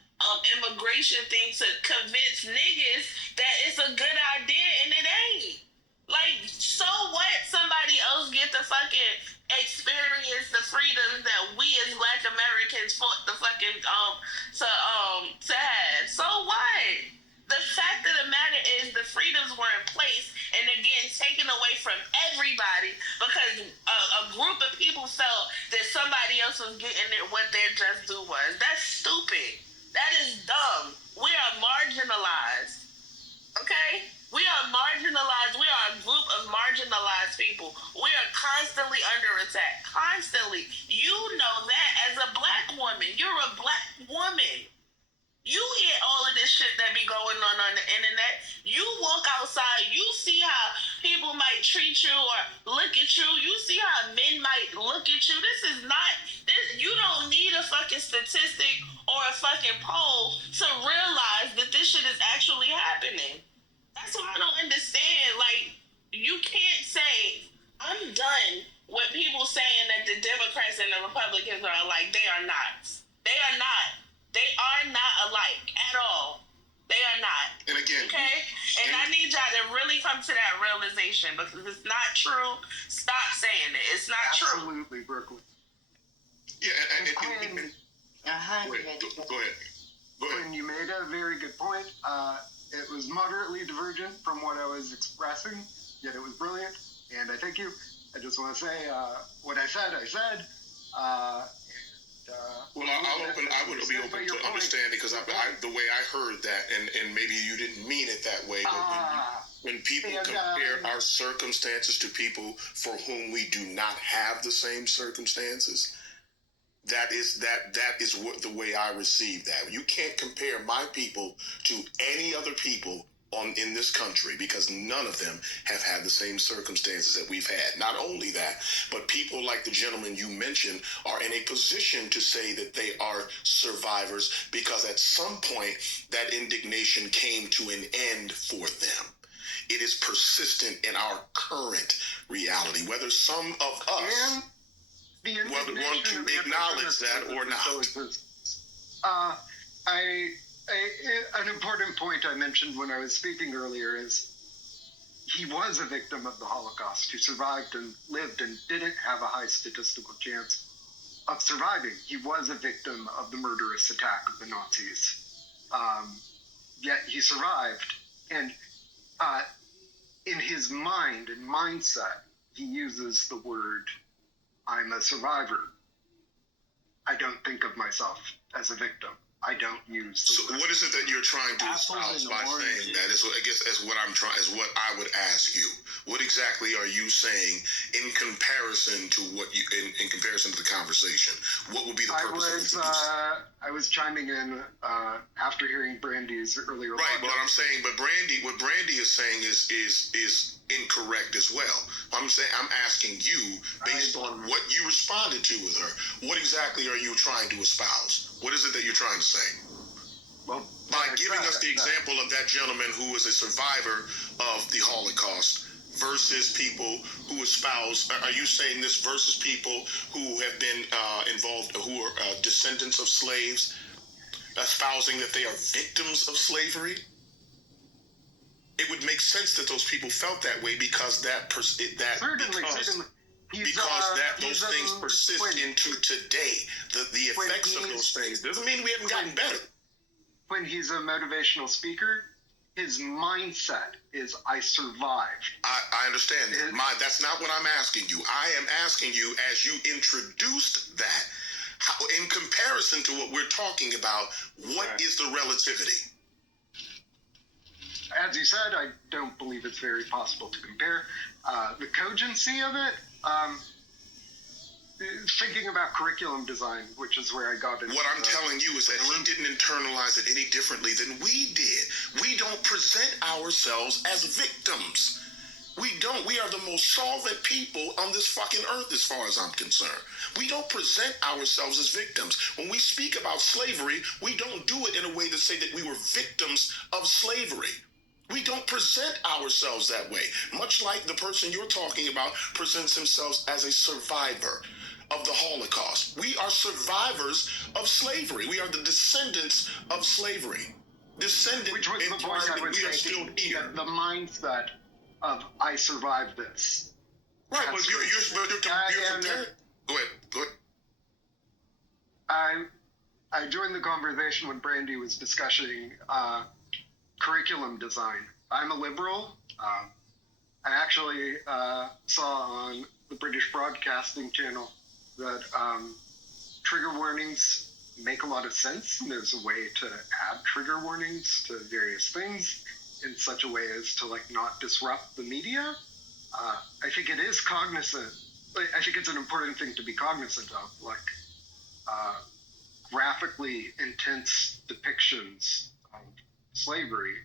immigration thing to convince niggas that it's a good idea, and it ain't. Like, so what? Somebody else get to fucking experience the freedoms that we as Black Americans fought to fucking to have. So what? The fact of the matter is the freedoms were in place and again taken away from everybody because a group of people felt that somebody else was getting it what their just due was. That's stupid. That is dumb. We are marginalized. Okay? We are marginalized. We are a group of marginalized people. We are constantly under attack. Constantly. You know that as a black woman. You're a black woman. You hear all of this shit that be going on the internet. You walk outside, you see how people might treat you or look at you. You see how men might look at you. You don't need a fucking statistic or a fucking poll to realize that this shit is actually happening. That's what I don't understand. Like, you can't say, I'm done with people saying that the Democrats and the Republicans are alike. They are not. They are not. They are not alike at all. They are not. And again, okay? And I need y'all to really come to that realization because it's not true. Stop saying it. It's not true. Absolutely, Brooklyn. Yeah, and go ahead. Quinn, you made a very good point. It was moderately divergent from what I was expressing, yet it was brilliant, and I thank you. I just want to say what I said. Well, I would be open to understanding because the way I heard that, and maybe you didn't mean it that way, but when people compare our circumstances to people for whom we do not have the same circumstances, that is what the way I receive that. You can't compare my people to any other people in this country because none of them have had the same circumstances that we've had. Not only that, but people like the gentleman you mentioned are in a position to say that they are survivors because at some point that indignation came to an end for them. It is persistent in our current reality, whether some of us want to acknowledge that or not. An important point I mentioned when I was speaking earlier is he was a victim of the Holocaust who survived and lived and didn't have a high statistical chance of surviving. He was a victim of the murderous attack of the Nazis. Yet he survived. And in his mind and mindset, he uses the word, I'm a survivor. I don't think of myself as a victim. I don't use. So what is it that you're trying to espouse by saying that? Is what I would ask you. What exactly are you saying in comparison to what you in comparison to the conversation? What would be the purpose of it? I was chiming in after hearing Brandy's earlier. Right, but I'm saying, what Brandy is saying is incorrect as well. I'm asking you based on what you responded to with her. What exactly are you trying to espouse? What is it that you're trying to say? Well, by giving us the example of that gentleman who was a survivor of the Holocaust versus people who espouse, are you saying this versus people who have been involved, who are descendants of slaves, espousing that they are victims of slavery? It would make sense that those people felt that way because those things persist into today. The effects of those things doesn't mean we haven't gotten better. When he's a motivational speaker, his mindset is, I survived. I understand that. That's not what I'm asking you. I am asking you, as you introduced that, how, in comparison to what we're talking about, what is the relativity? As you said, I don't believe it's very possible to compare. The cogency of it, thinking about curriculum design, which is where I got into. What I'm telling you is that he didn't internalize it any differently than we did. We don't present ourselves as victims. We don't. We are the most solvent people on this fucking earth as far as I'm concerned. We don't present ourselves as victims. When we speak about slavery, we don't do it in a way to say that we were victims of slavery. We don't present ourselves that way. Much like the person you're talking about presents himself as a survivor of the Holocaust. We are survivors of slavery. We are the descendants of slavery. Which was the point I was making, the mindset of I survived this. Right, but you're comparing. Go ahead. I joined the conversation when Brandy was discussing curriculum design. I'm a liberal. I actually saw on the British Broadcasting Channel that trigger warnings make a lot of sense, and there's a way to add trigger warnings to various things in such a way as to not disrupt the media. I think it is cognizant. I think it's an important thing to be cognizant of, graphically intense depictions of slavery,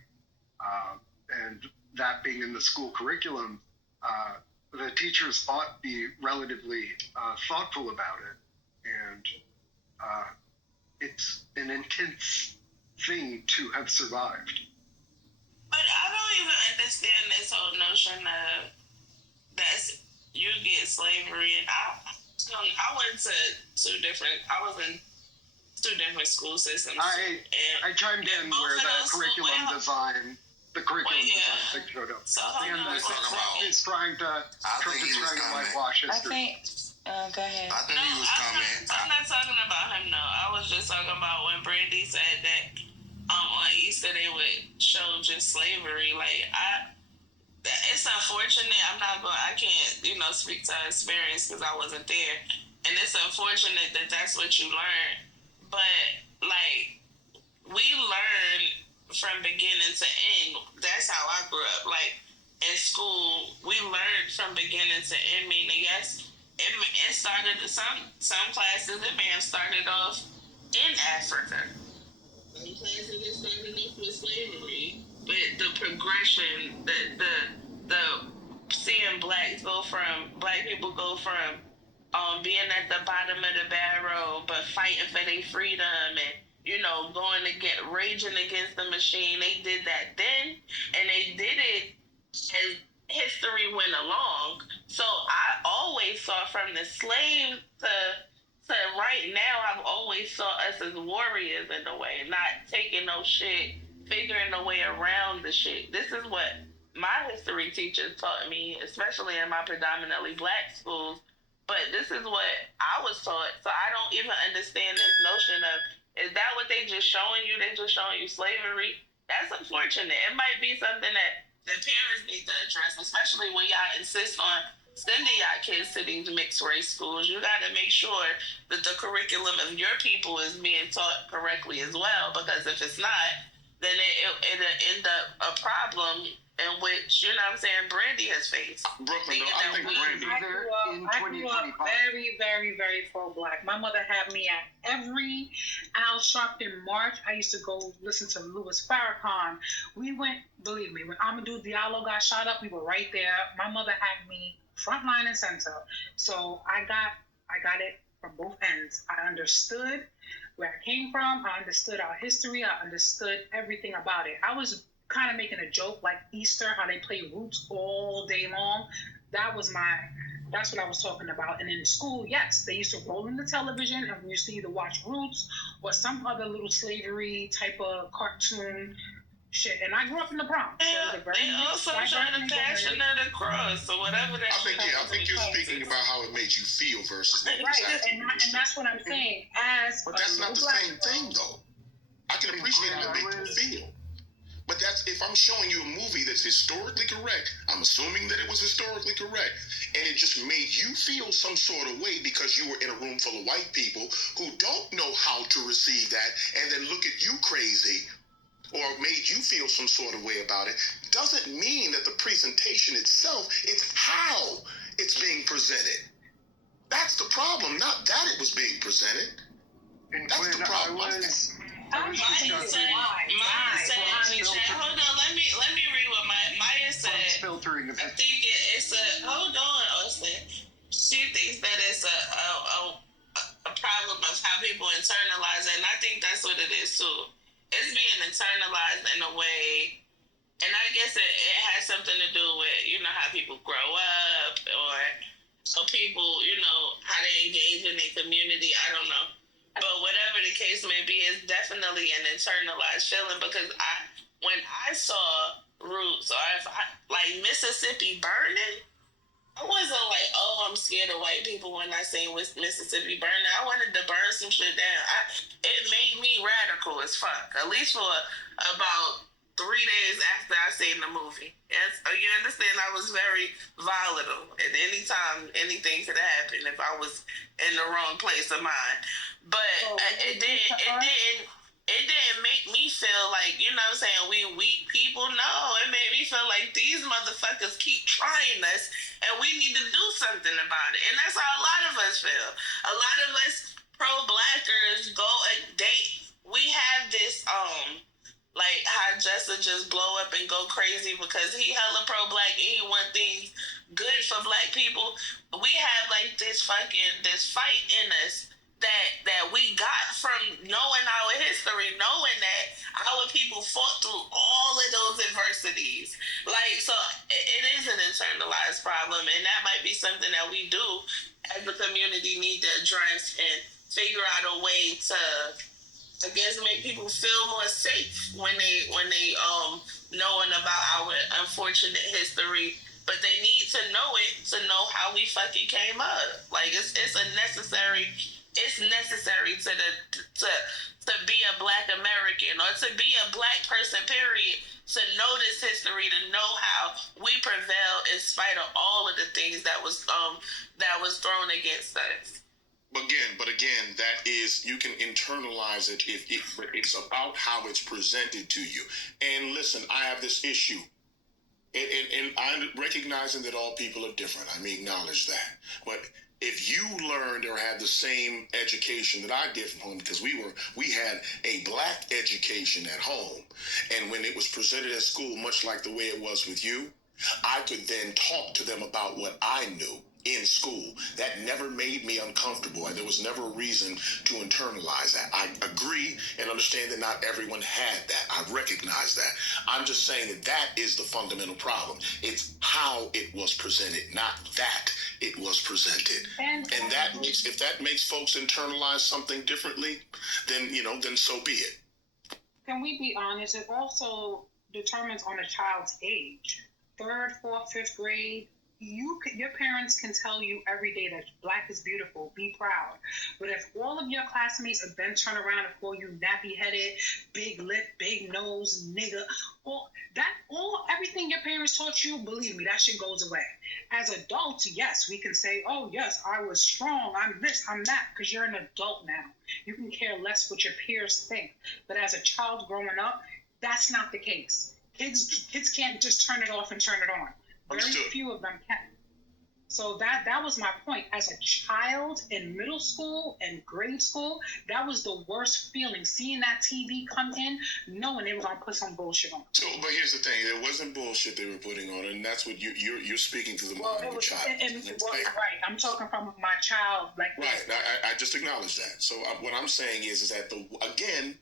and that being in the school curriculum, the teachers ought to be relatively thoughtful about it. And it's an intense thing to have survived. But I don't even understand this whole notion of you get slavery, and I went to I was in two different school systems. I chimed in where the curriculum design thing showed up. So and it's trying to whitewash history. Go ahead. I think he was coming. I'm not talking about him, no. I was just talking about when Brandy said that on Easter they would show just slavery. Like, it's unfortunate. I can't, speak to experience because I wasn't there. And it's unfortunate that that's what you learn. But, like, we learn from beginning to end. That's how I grew up. Like, in school, we learned from beginning to end, meaning, yes, it started, some classes, it may have started off in Africa. Some classes, it started off with slavery. But the progression, the seeing black people go from being at the bottom of the barrel, but fighting for their freedom and, raging against the machine. They did that then, and they did it as history went along. So I always saw from the slave to right now, I've always saw us as warriors in a way, not taking no shit, figuring a way around the shit. This is what my history teachers taught me, especially in my predominantly black schools. But this is what I was taught. So I don't even understand this notion of, is that what they just showing you? They just showing you slavery? That's unfortunate. It might be something that the parents need to address, especially when y'all insist on sending y'all kids to these mixed race schools. You got to make sure that the curriculum of your people is being taught correctly as well, because if it's not, then it'll end up a problem in which, Brandy has faced. Brooklyn, though, I think Brandy. I grew up very, very, very pro-black. My mother had me at every Al Sharpton march. I used to go listen to Louis Farrakhan. We went, believe me, when Amadou Diallo got shot up, we were right there. My mother had me front line and center. So I got it from both ends. I understood where I came from. I understood our history. I understood everything about it. I was kind of making a joke like Easter, how they play Roots all day long. That's what I was talking about. And in school, yes, they used to roll in the television and we used to either watch Roots or some other little slavery type of cartoon shit. And I grew up in the Bronx. Yeah, they also showed the Passion of the Cross or whatever that. I think you're speaking about how it made you feel versus right. And that's what I'm saying. But that's not the same thing, though. I can appreciate how it made you feel. But that's, if I'm showing you a movie that's historically correct, I'm assuming that it was historically correct, and it just made you feel some sort of way because you were in a room full of white people who don't know how to receive that and then look at you crazy, or made you feel some sort of way about it, doesn't mean that the presentation itself, it's how it's being presented. That's the problem, not that it was being presented. That's the problem. Maya said, hold on, let me read what Maya said. Filtering. I think it's hold on, Austin. She thinks that it's a problem of how people internalize it, and I think that's what it is too. It's being internalized in a way, and I guess it has something to do with, how people grow up, or so people, how they engage in their community. I don't know. But whatever the case may be, it's definitely an internalized feeling, because when I saw Roots, or like Mississippi Burning, I wasn't like, oh, I'm scared of white people when I say Mississippi Burning. I wanted to burn some shit down. It made me radical as fuck, at least for about 3 days after I seen the movie. Yes, you understand, I was very volatile. At any time, anything could happen if I was in the wrong place of mind. But it didn't make me feel like, we weak people. No, it made me feel like these motherfuckers keep trying us and we need to do something about it. And that's how a lot of us feel. A lot of us pro-blackers we have this, like how Jessa just blow up and go crazy because he hella pro-black and he want things good for black people. We have like this fight in us that we got from knowing our history, knowing that our people fought through all of those adversities. Like, so it is an internalized problem, and that might be something that we do as a community need to address and figure out a way to, I guess, make people feel more safe when they knowing about our unfortunate history but they need to know it to know how we fucking came up. Like it's necessary to be a Black American or to be a Black person, period, to know this history, to know how we prevailed in spite of all of the things that was thrown against us. But again, that is, you can internalize it but it's about how it's presented to you. And listen, I have this issue. And I'm recognizing that all people are different. I may acknowledge that. But if you learned or had the same education that I did from home, because we had a Black education at home, and when it was presented at school, much like the way it was with you, I could then talk to them about what I knew in school. That never made me uncomfortable. There was never a reason to internalize that. I agree and understand that not everyone had that. I recognize that. I'm just saying that is the fundamental problem. It's how it was presented, not that it was presented. And that makes, if that makes folks internalize something differently, then so be it. Can we be honest? It also determines on a child's age. 3rd, 4th, 5th grade, your parents can tell you every day that Black is beautiful, be proud. But if all of your classmates then turn around and call you nappy-headed, big lip, big nose, nigga, everything your parents taught you, believe me, that shit goes away. As adults, yes, we can say, oh, yes, I was strong, I'm this, I'm that, because you're an adult now. You can care less what your peers think. But as a child growing up, that's not the case. Kids can't just turn it off and turn it on. Very few of them can. So that was my point. As a child in middle school and grade school, that was the worst feeling. Seeing that TV come in, knowing they were gonna put some bullshit on. So, but here's the thing: there wasn't bullshit they were putting on, and that's what you're speaking to the mind of a child. Right. I'm talking from my child, like right. I just acknowledge that. So what I'm saying is that again,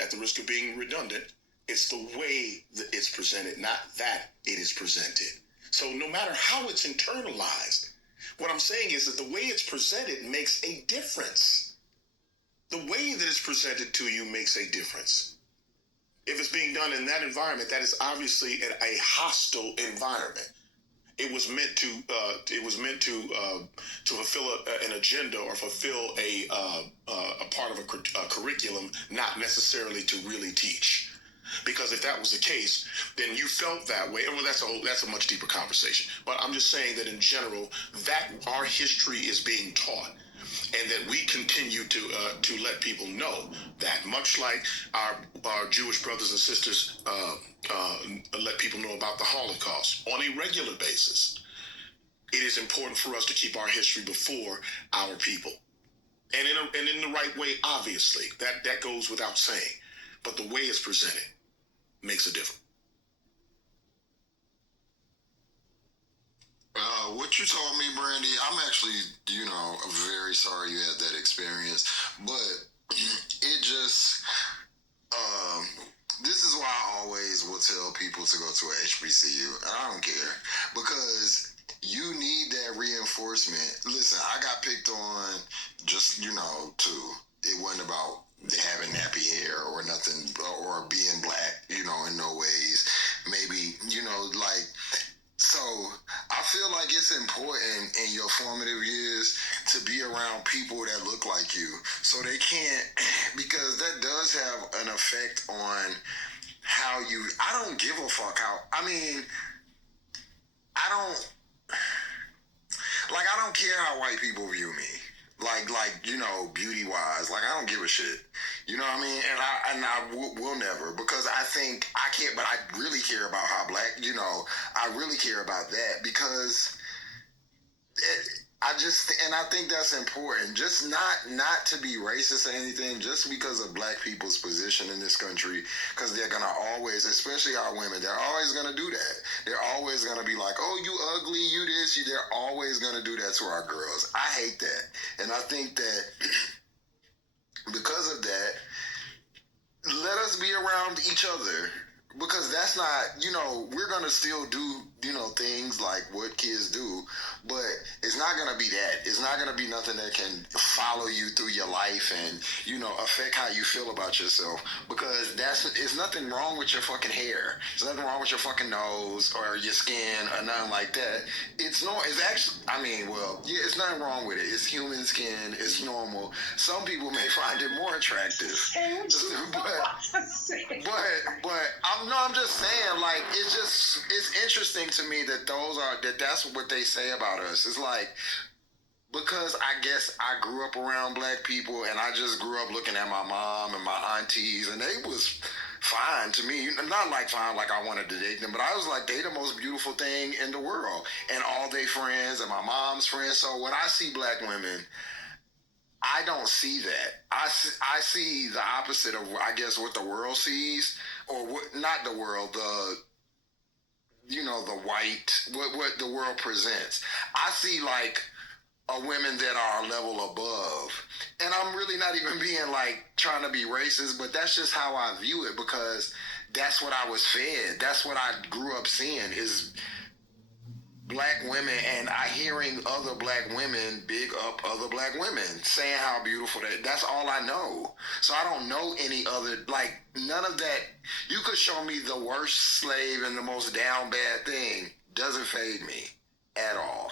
at the risk of being redundant, it's the way that it's presented, not that it is presented. So no matter how it's internalized, what I'm saying is that the way it's presented makes a difference. The way that it's presented to you makes a difference. If it's being done in that environment, that is obviously a hostile environment. It was meant to fulfill an agenda or fulfill a part of a curriculum, not necessarily to really teach. Because if that was the case, then you felt that way. Well, that's a much deeper conversation. But I'm just saying that in general, that our history is being taught, and that we continue to let people know that, much like our Jewish brothers and sisters let people know about the Holocaust on a regular basis. It is important for us to keep our history before our people, and in the right way. Obviously, that goes without saying. But the way it's presented makes a difference. What you told me, Brandy, I'm actually, very sorry you had that experience. But it just, this is why I always will tell people to go to a HBCU. I don't care. Because you need that reinforcement. Listen, I got picked on just, too. It wasn't about having nappy hair or nothing, or being Black, in no ways. Maybe, so I feel like it's important in your formative years to be around people that look like you. So they can't, because that does have an effect on how I don't give a fuck I don't care how white people view me. Beauty wise, I don't give a shit. You know what I mean? And I will never, because I think I can't, but I really care about how Black, I really care about that, because I think that's important. Just not to be racist or anything, just because of Black people's position in this country, because they're gonna always, especially our women, they're always gonna do that. They're always gonna be like, oh, you ugly, you this, they're always gonna do that to our girls. I hate that. And I think that because of that, let us be around each other, because that's not, we're gonna still do things like what kids do, but it's not gonna be that. It's not gonna be nothing that can follow you through your life and affect how you feel about yourself, because it's nothing wrong with your fucking hair. There's nothing wrong with your fucking nose or your skin or nothing like that. It's actually, it's nothing wrong with it. It's human skin. It's normal. Some people may find it more attractive, but I'm just saying, like, it's interesting to me that that's what they say about us. It's like, because I guess I grew up around black people, and I just grew up looking at my mom and my aunties, and they was fine to me. Not like fine like I wanted to date them, but I was like, they the most beautiful thing in the world, and all they friends and my mom's friends. So when I see black women, I don't see that. I see the opposite of, I guess, what the world sees, or what, not the world, the white, what the world presents. I see like women that are a level above. And I'm really not even being like trying to be racist, but that's just how I view it, because that's what I was fed. That's what I grew up seeing, is black women, and hearing other black women big up other black women, saying how beautiful that's all I know. So I don't know any other, like, none of that. You could show me the worst slave and the most down bad thing, doesn't fade me at all.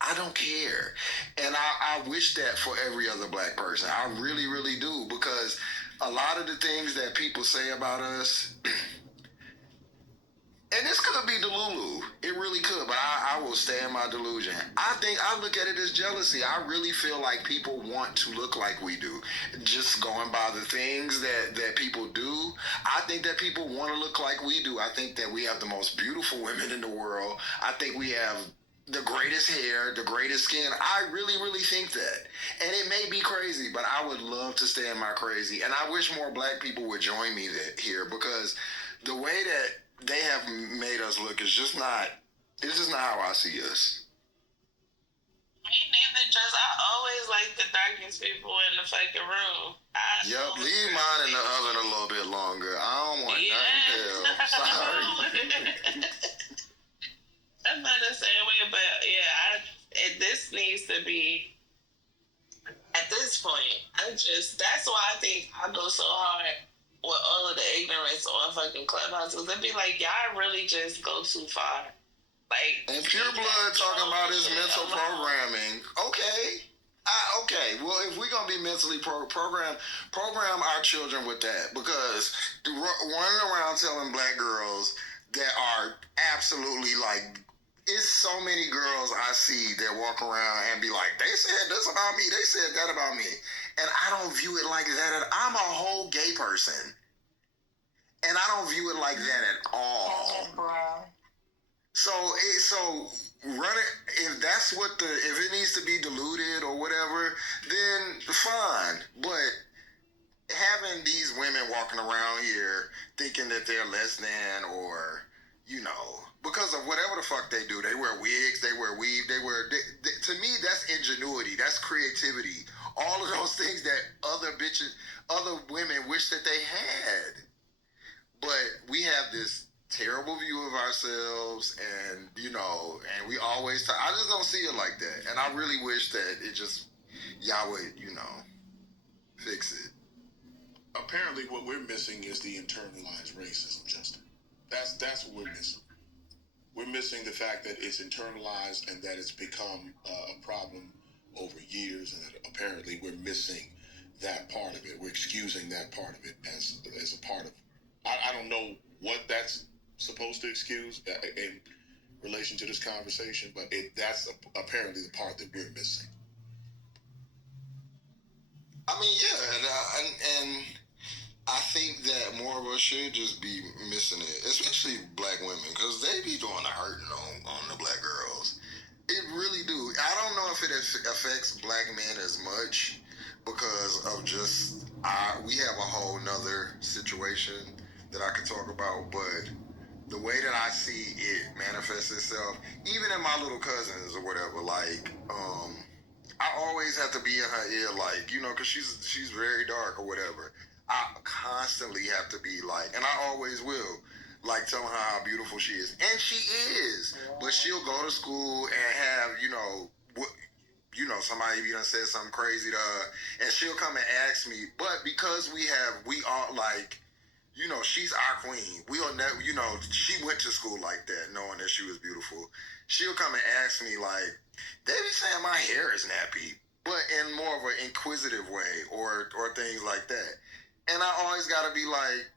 I don't care. And I wish that for every other black person. I really, really do, because a lot of the things that people say about us, and this could be Delulu. It really could, but I will stay in my delusion. I look at it as jealousy. I really feel like people want to look like we do. Just going by the things that people do, I think that people want to look like we do. I think that we have the most beautiful women in the world. I think we have the greatest hair, the greatest skin. I really, really think that. And it may be crazy, but I would love to stay in my crazy. And I wish more black people would join me here, because the way that they have made us look is just not, it's just not how I see us. Me neither, just I always like the darkest people in the fucking room. Yep, leave mine in the oven a little bit longer. I don't want nothing else. Sorry. I'm not the same way, but yeah, this needs to be, at this point, that's why I think I go so hard with all of the ignorance on fucking Clubhouse, because it'd be like, y'all really just go too far. Like, and Pure Blood talking about his mental programming. Okay. Okay, well, if we're going to be mentally program our children with that, because running around telling black girls that are absolutely like, it's so many girls I see that walk around and be like, they said this about me, they said that about me. And I don't view it like that. I'm a whole gay person. And I don't view it like that at all. So run it, if that's if it needs to be diluted or whatever, then fine. But having these women walking around here thinking that they're less than, or, because of whatever the fuck they do, they wear wigs, they wear weave, to me, that's ingenuity, that's creativity. All of those things that other women wish that they had. But we have this terrible view of ourselves, and and we always I just don't see it like that, and I really wish that y'all would fix it. Apparently what we're missing is the internalized racism, Justin. That's what we're missing. We're missing the fact that it's internalized and that it's become a problem over years, and that apparently we're missing that part of it. We're excusing that part of it as a part of I don't know what that's supposed to excuse in relation to this conversation, but that's apparently the part that we're missing. I mean, yeah, and I think that more of us should just be missing it, especially black women, because they be doing the hurting on the black girls. It really do. I don't know if it affects black men as much, because of just we have a whole nother situation that I could talk about, but the way that I see it manifest itself, even in my little cousins or whatever, like, I always have to be in her ear, like, because she's very dark or whatever. I constantly have to be like, and I always will, like telling her how beautiful she is, and she is. But she'll go to school and have, somebody done said something crazy to her, and she'll come and ask me. But because we are like, she's our queen. We'll never, she went to school like that, knowing that she was beautiful. She'll come and ask me like, they be saying my hair is nappy, but in more of an inquisitive way, or things like that. And I always gotta be like,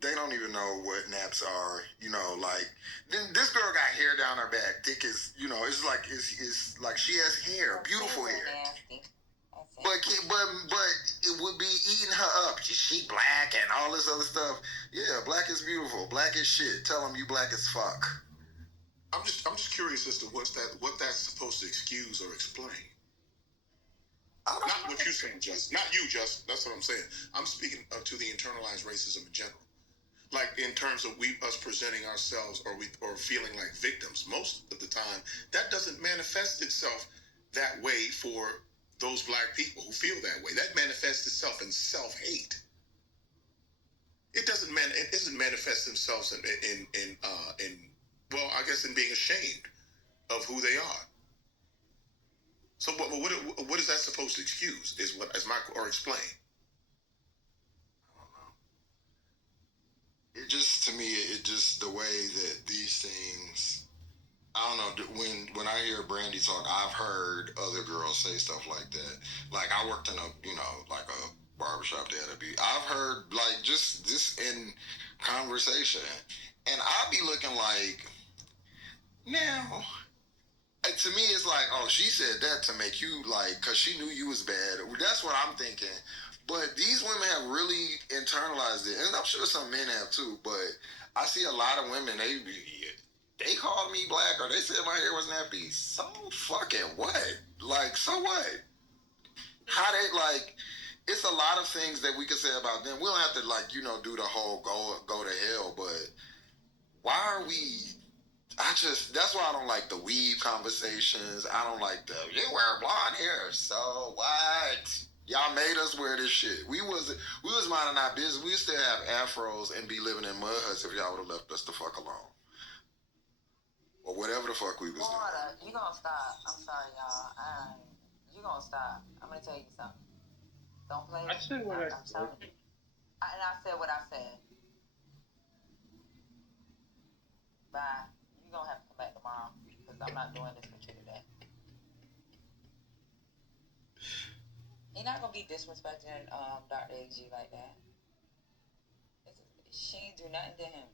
they don't even know what naps are, like, this girl got hair down her back, thick as, it's like she has hair, beautiful hair. But it would be eating her up. She black and all this other stuff. Yeah, black is beautiful. Black is shit. Tell them you black as fuck. I'm just curious as to what that's supposed to excuse or explain. Not what you're saying, Just. Not you, Just. That's what I'm saying. I'm speaking to the internalized racism in general. Like in terms of us presenting ourselves or feeling like victims. Most of the time, that doesn't manifest itself that way for those black people who feel that way. That manifests itself in self-hate. It doesn't manifest themselves in well, I guess in being ashamed of who they are. So what is that supposed to excuse? Or explain? It just, to me, it just the way that these things. I don't know. When I hear Brandy talk, I've heard other girls say stuff like that. Like I worked in like a barbershop there. I've heard like just this in conversation, and I'll be looking like, now. To me, it's like, oh, she said that to make you like, because she knew you was bad. That's what I'm thinking. But these women have really internalized it, and I'm sure some men have too. But I see a lot of women, they called me black, or they said my hair was nappy. So fucking what? Like, so what? How they like? It's a lot of things that we could say about them. We don't have to like, do the whole go to hell. But why are we? That's why I don't like the weave conversations. I don't like you wear blonde hair, so what? Y'all made us wear this shit. We was minding our business. We still have afros and be living in mud huts if y'all would have left us the fuck alone. Or whatever the fuck we was doing. You gonna stop. I'm sorry, y'all. You gonna stop. I'm gonna tell you something. Don't play it. I said what I said. And I said what I said. Bye. You're gonna have to come back tomorrow because I'm not doing this with you today. You're not gonna be disrespecting Dr. AG like that. She ain't do nothing to him.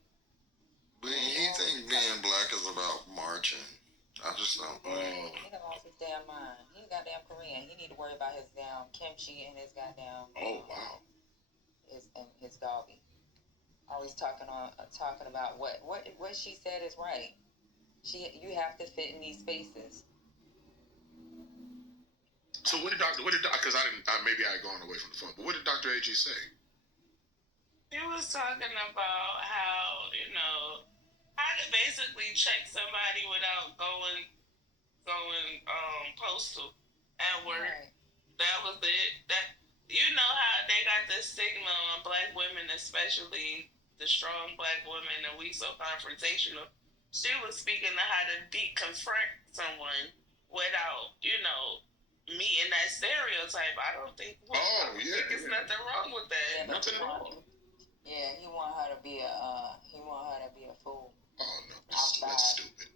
But he think being black is about marching. I just don't. He done lost his damn mind. He's goddamn Korean. He need to worry about his damn kimchi and his goddamn. Oh wow. His doggy. Always talking about what she said is right. You have to fit in these spaces. So what did because maybe I had gone away from the phone, but what did Dr. AG say? He was talking about how to basically check somebody without going postal at work. Right. That was it. That how they got this stigma on black women, especially the strong black women, and we so confrontational. She was speaking of how to confront someone without, meeting that stereotype. I don't think. There's nothing wrong with that. Yeah, nothing at all. Yeah, he want her to be a fool. Oh no, that's stupid.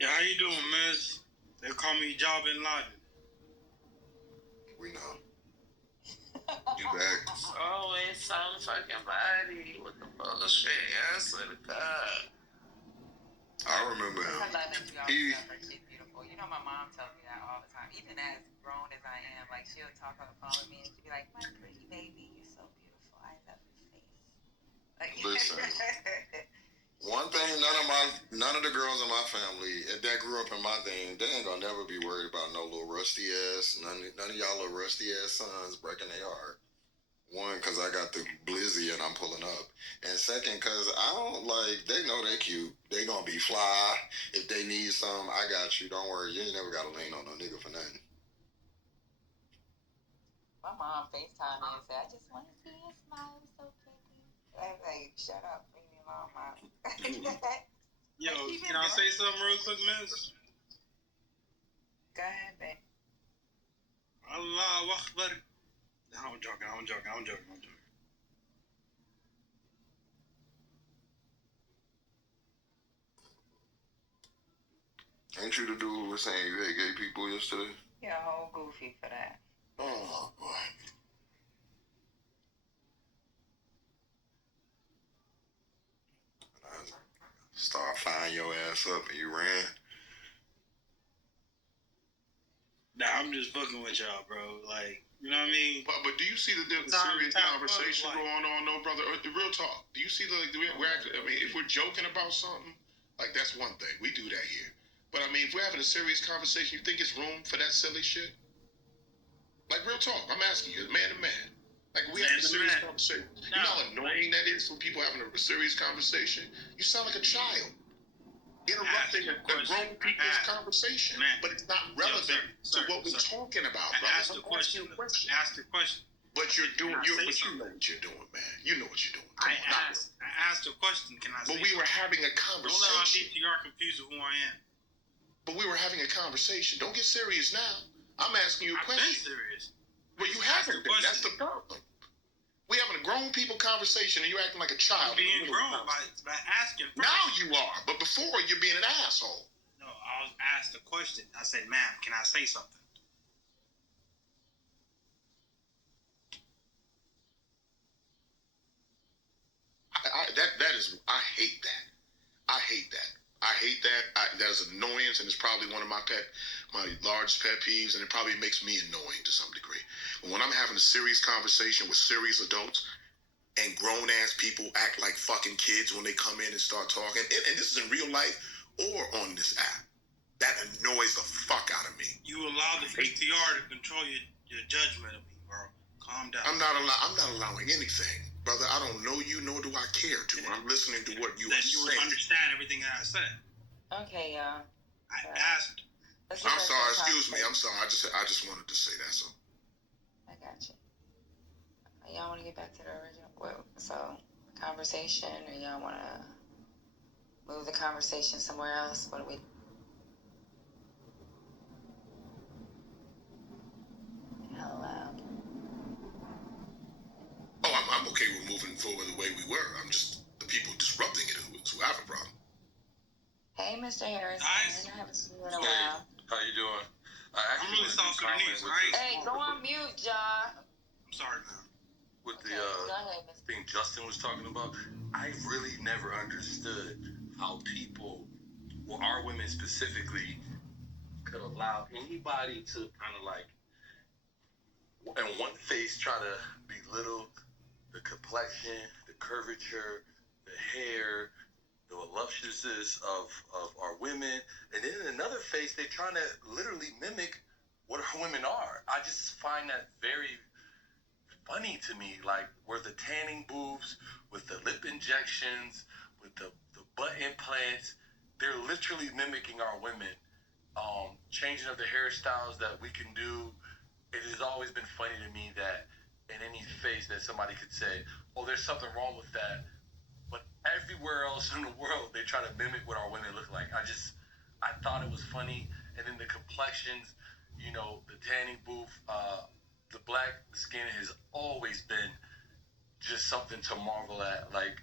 Yeah, how you doing, Miss? They call me Job Bin Laden. We know. You back? Always some fucking body with the bullshit. I swear to God. I remember him. Beautiful. My mom tells me that all the time. Even as grown as I am, like she'll talk on the phone with me and she'll be like, "My pretty baby, you're so beautiful. I love your face." Like, listen. One thing, none of the girls in my family that grew up in my thing, they ain't gonna never be worried about no little rusty ass. None of y'all little rusty ass sons breaking their heart. One, because I got the blizzy and I'm pulling up. And second, because I don't they know they cute. They gonna be fly. If they need some, I got you. Don't worry. You ain't never gotta lean on no nigga for nothing. My mom FaceTime me and said, "I just want to see your smile." Shut up. Leave me alone, Mom. Yo, can I say something real quick, miss? Go ahead, babe. Allah Akbar. I'm joking. Ain't you the dude who was saying you hate gay people yesterday? You're a whole goofy for that. Oh, boy. Start flying your ass up and you ran. Nah, I'm just fucking with y'all, bro. Like, you know what I mean? But do you see the serious conversation going on, though, brother? The real talk. Do you see we're actually, I mean, if we're joking about something, like, that's one thing. We do that here. But, I mean, if we're having a serious conversation, you think it's room for that silly shit? Like, real talk. I'm asking you, man to man. Like, we having a serious conversation. You know how annoying that is for people having a serious conversation? You sound like a child. Interrupting a grown people's conversation. But it's not relevant to what we're talking about, bro. I asked the question. But you're doing, you know what you're doing, man. You know what you're doing. I asked a question. Can I say But we were having a conversation. Don't let my DTR confuse who I am. But we were having a conversation. Don't get serious now. I'm asking you a question. I've been serious. Well, you haven't been. That's the problem. We having a grown people conversation and you're acting like a child. I'm being grown by asking first. Now you are, but before you're being an asshole. No, I was asked a question. I said, ma'am, can I say something? I hate that. I hate that. That is annoyance, and it's probably one of my largest pet peeves, and it probably makes me annoying to some degree. But when I'm having a serious conversation with serious adults, and grown-ass people act like fucking kids when they come in and start talking, and this is in real life or on this app, that annoys the fuck out of me. You allow the PTR to control your judgment of me, bro. Calm down. I'm not allowing anything. Brother, I don't know you, nor do I care to. I'm listening to what you are saying. You would understand everything that I said. Okay, y'all. I asked. I'm sorry, excuse me. I'm sorry. I just wanted to say that, so. I got you. Y'all want to get back to the original? Conversation, or y'all want to move the conversation somewhere else? What do we? Hello. Oh, I'm okay with moving forward the way we were. I'm just the people disrupting it who have a problem. Hey, Mr. Harris. Nice. I haven't seen you in a while. How you doing? I'm really South Sudanese, right? Hey, go on mute, Ja. I'm sorry, man. With Okay, go ahead, Mr. thing Justin was talking about, I really never understood how people, well, our women specifically, could allow anybody to kind of like, in one face, try to belittle the complexion, the curvature, the hair, the voluptuousness of our women, and then in another face, they're trying to literally mimic what our women are. I just find that very funny to me, like where the tanning booths with the lip injections, with the butt implants, they're literally mimicking our women. Changing of the hairstyles that we can do. It has always been funny to me that in any face that somebody could say, oh, there's something wrong with that. But everywhere else in the world, they try to mimic what our women look like. I thought it was funny. And then the complexions, you know, the tanning booth, the black skin has always been just something to marvel at. Like,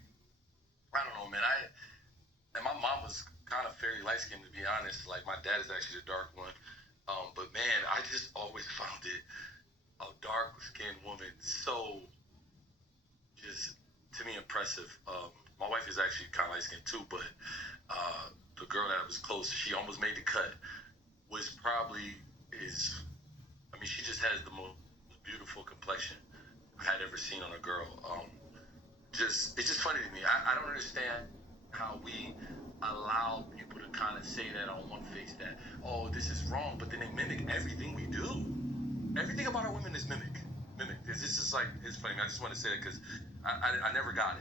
I don't know, man. And my mom was kind of very light skinned, to be honest. Like, my dad is actually the dark one. But man, I just always found it a dark skinned woman so just to me impressive. My wife is actually kind of light skinned too, but the girl that was close, she almost made the cut, was probably she just has the most beautiful complexion I had ever seen on a girl. It's just funny to me. I don't understand how we allow people to kind of say that on one face that, oh, this is wrong, but then they mimic everything we do. Everything about our women is mimic. It's just like, it's funny. I just want to say that because I never got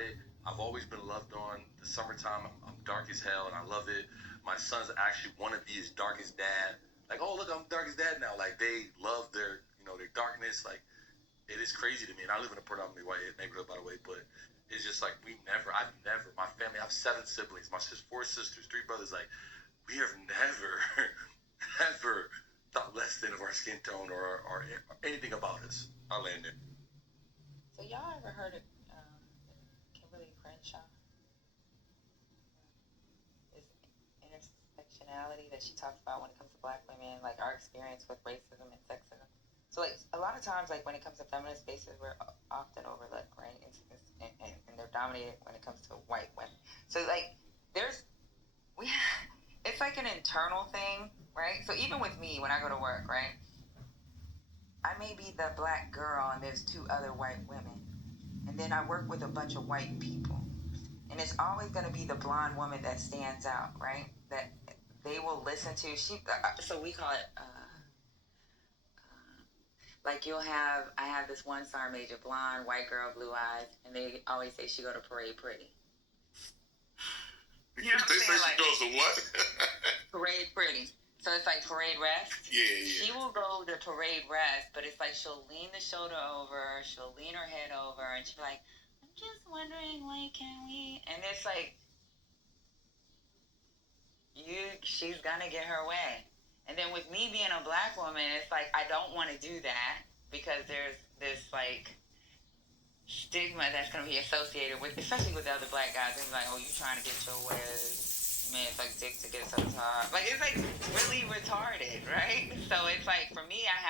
it. I've always been loved on. The summertime, I'm dark as hell, and I love it. My sons actually want to be as dark as dad. Like, oh, look, I'm dark as dad now. Like, they love their darkness. Like, it is crazy to me. And I live in a predominantly white neighborhood, by the way, but it's just like my family, I have 7 siblings, 4 sisters, 3 brothers. Like, we have never, ever thought less than of our skin tone or anything about us. I'll land it. So y'all ever heard of Kimberly Crenshaw? This intersectionality that she talks about when it comes to Black women, like our experience with racism and sexism. So like a lot of times, like when it comes to feminist spaces, we're often overlooked, right? And they're dominated when it comes to white women. So like it's like an internal thing, right? So even with me, when I go to work, right, I may be the Black girl and there's 2 other white women, and then I work with a bunch of white people, and it's always going to be the blonde woman that stands out, right? That they will listen to. So we call it. Like I have this one sergeant major, blonde, white girl, blue eyes, and they always say she go to Parade Pretty. You know what I'm saying? She goes to what? Parade Pretty. So it's like Parade Rest. Yeah. She will go to Parade Rest, but it's like she'll lean the shoulder over, she'll lean her head over, and she'll be like, I'm just wondering, like, can we? And it's like, she's gonna get her way. And then with me being a Black woman, it's like I don't want to do that because there's this like stigma that's gonna be associated with, especially with the other Black guys. They're like, oh, you trying to get your way? Man, it's like dick to get so top. Like it's like really retarded, right? So it's like for me, I have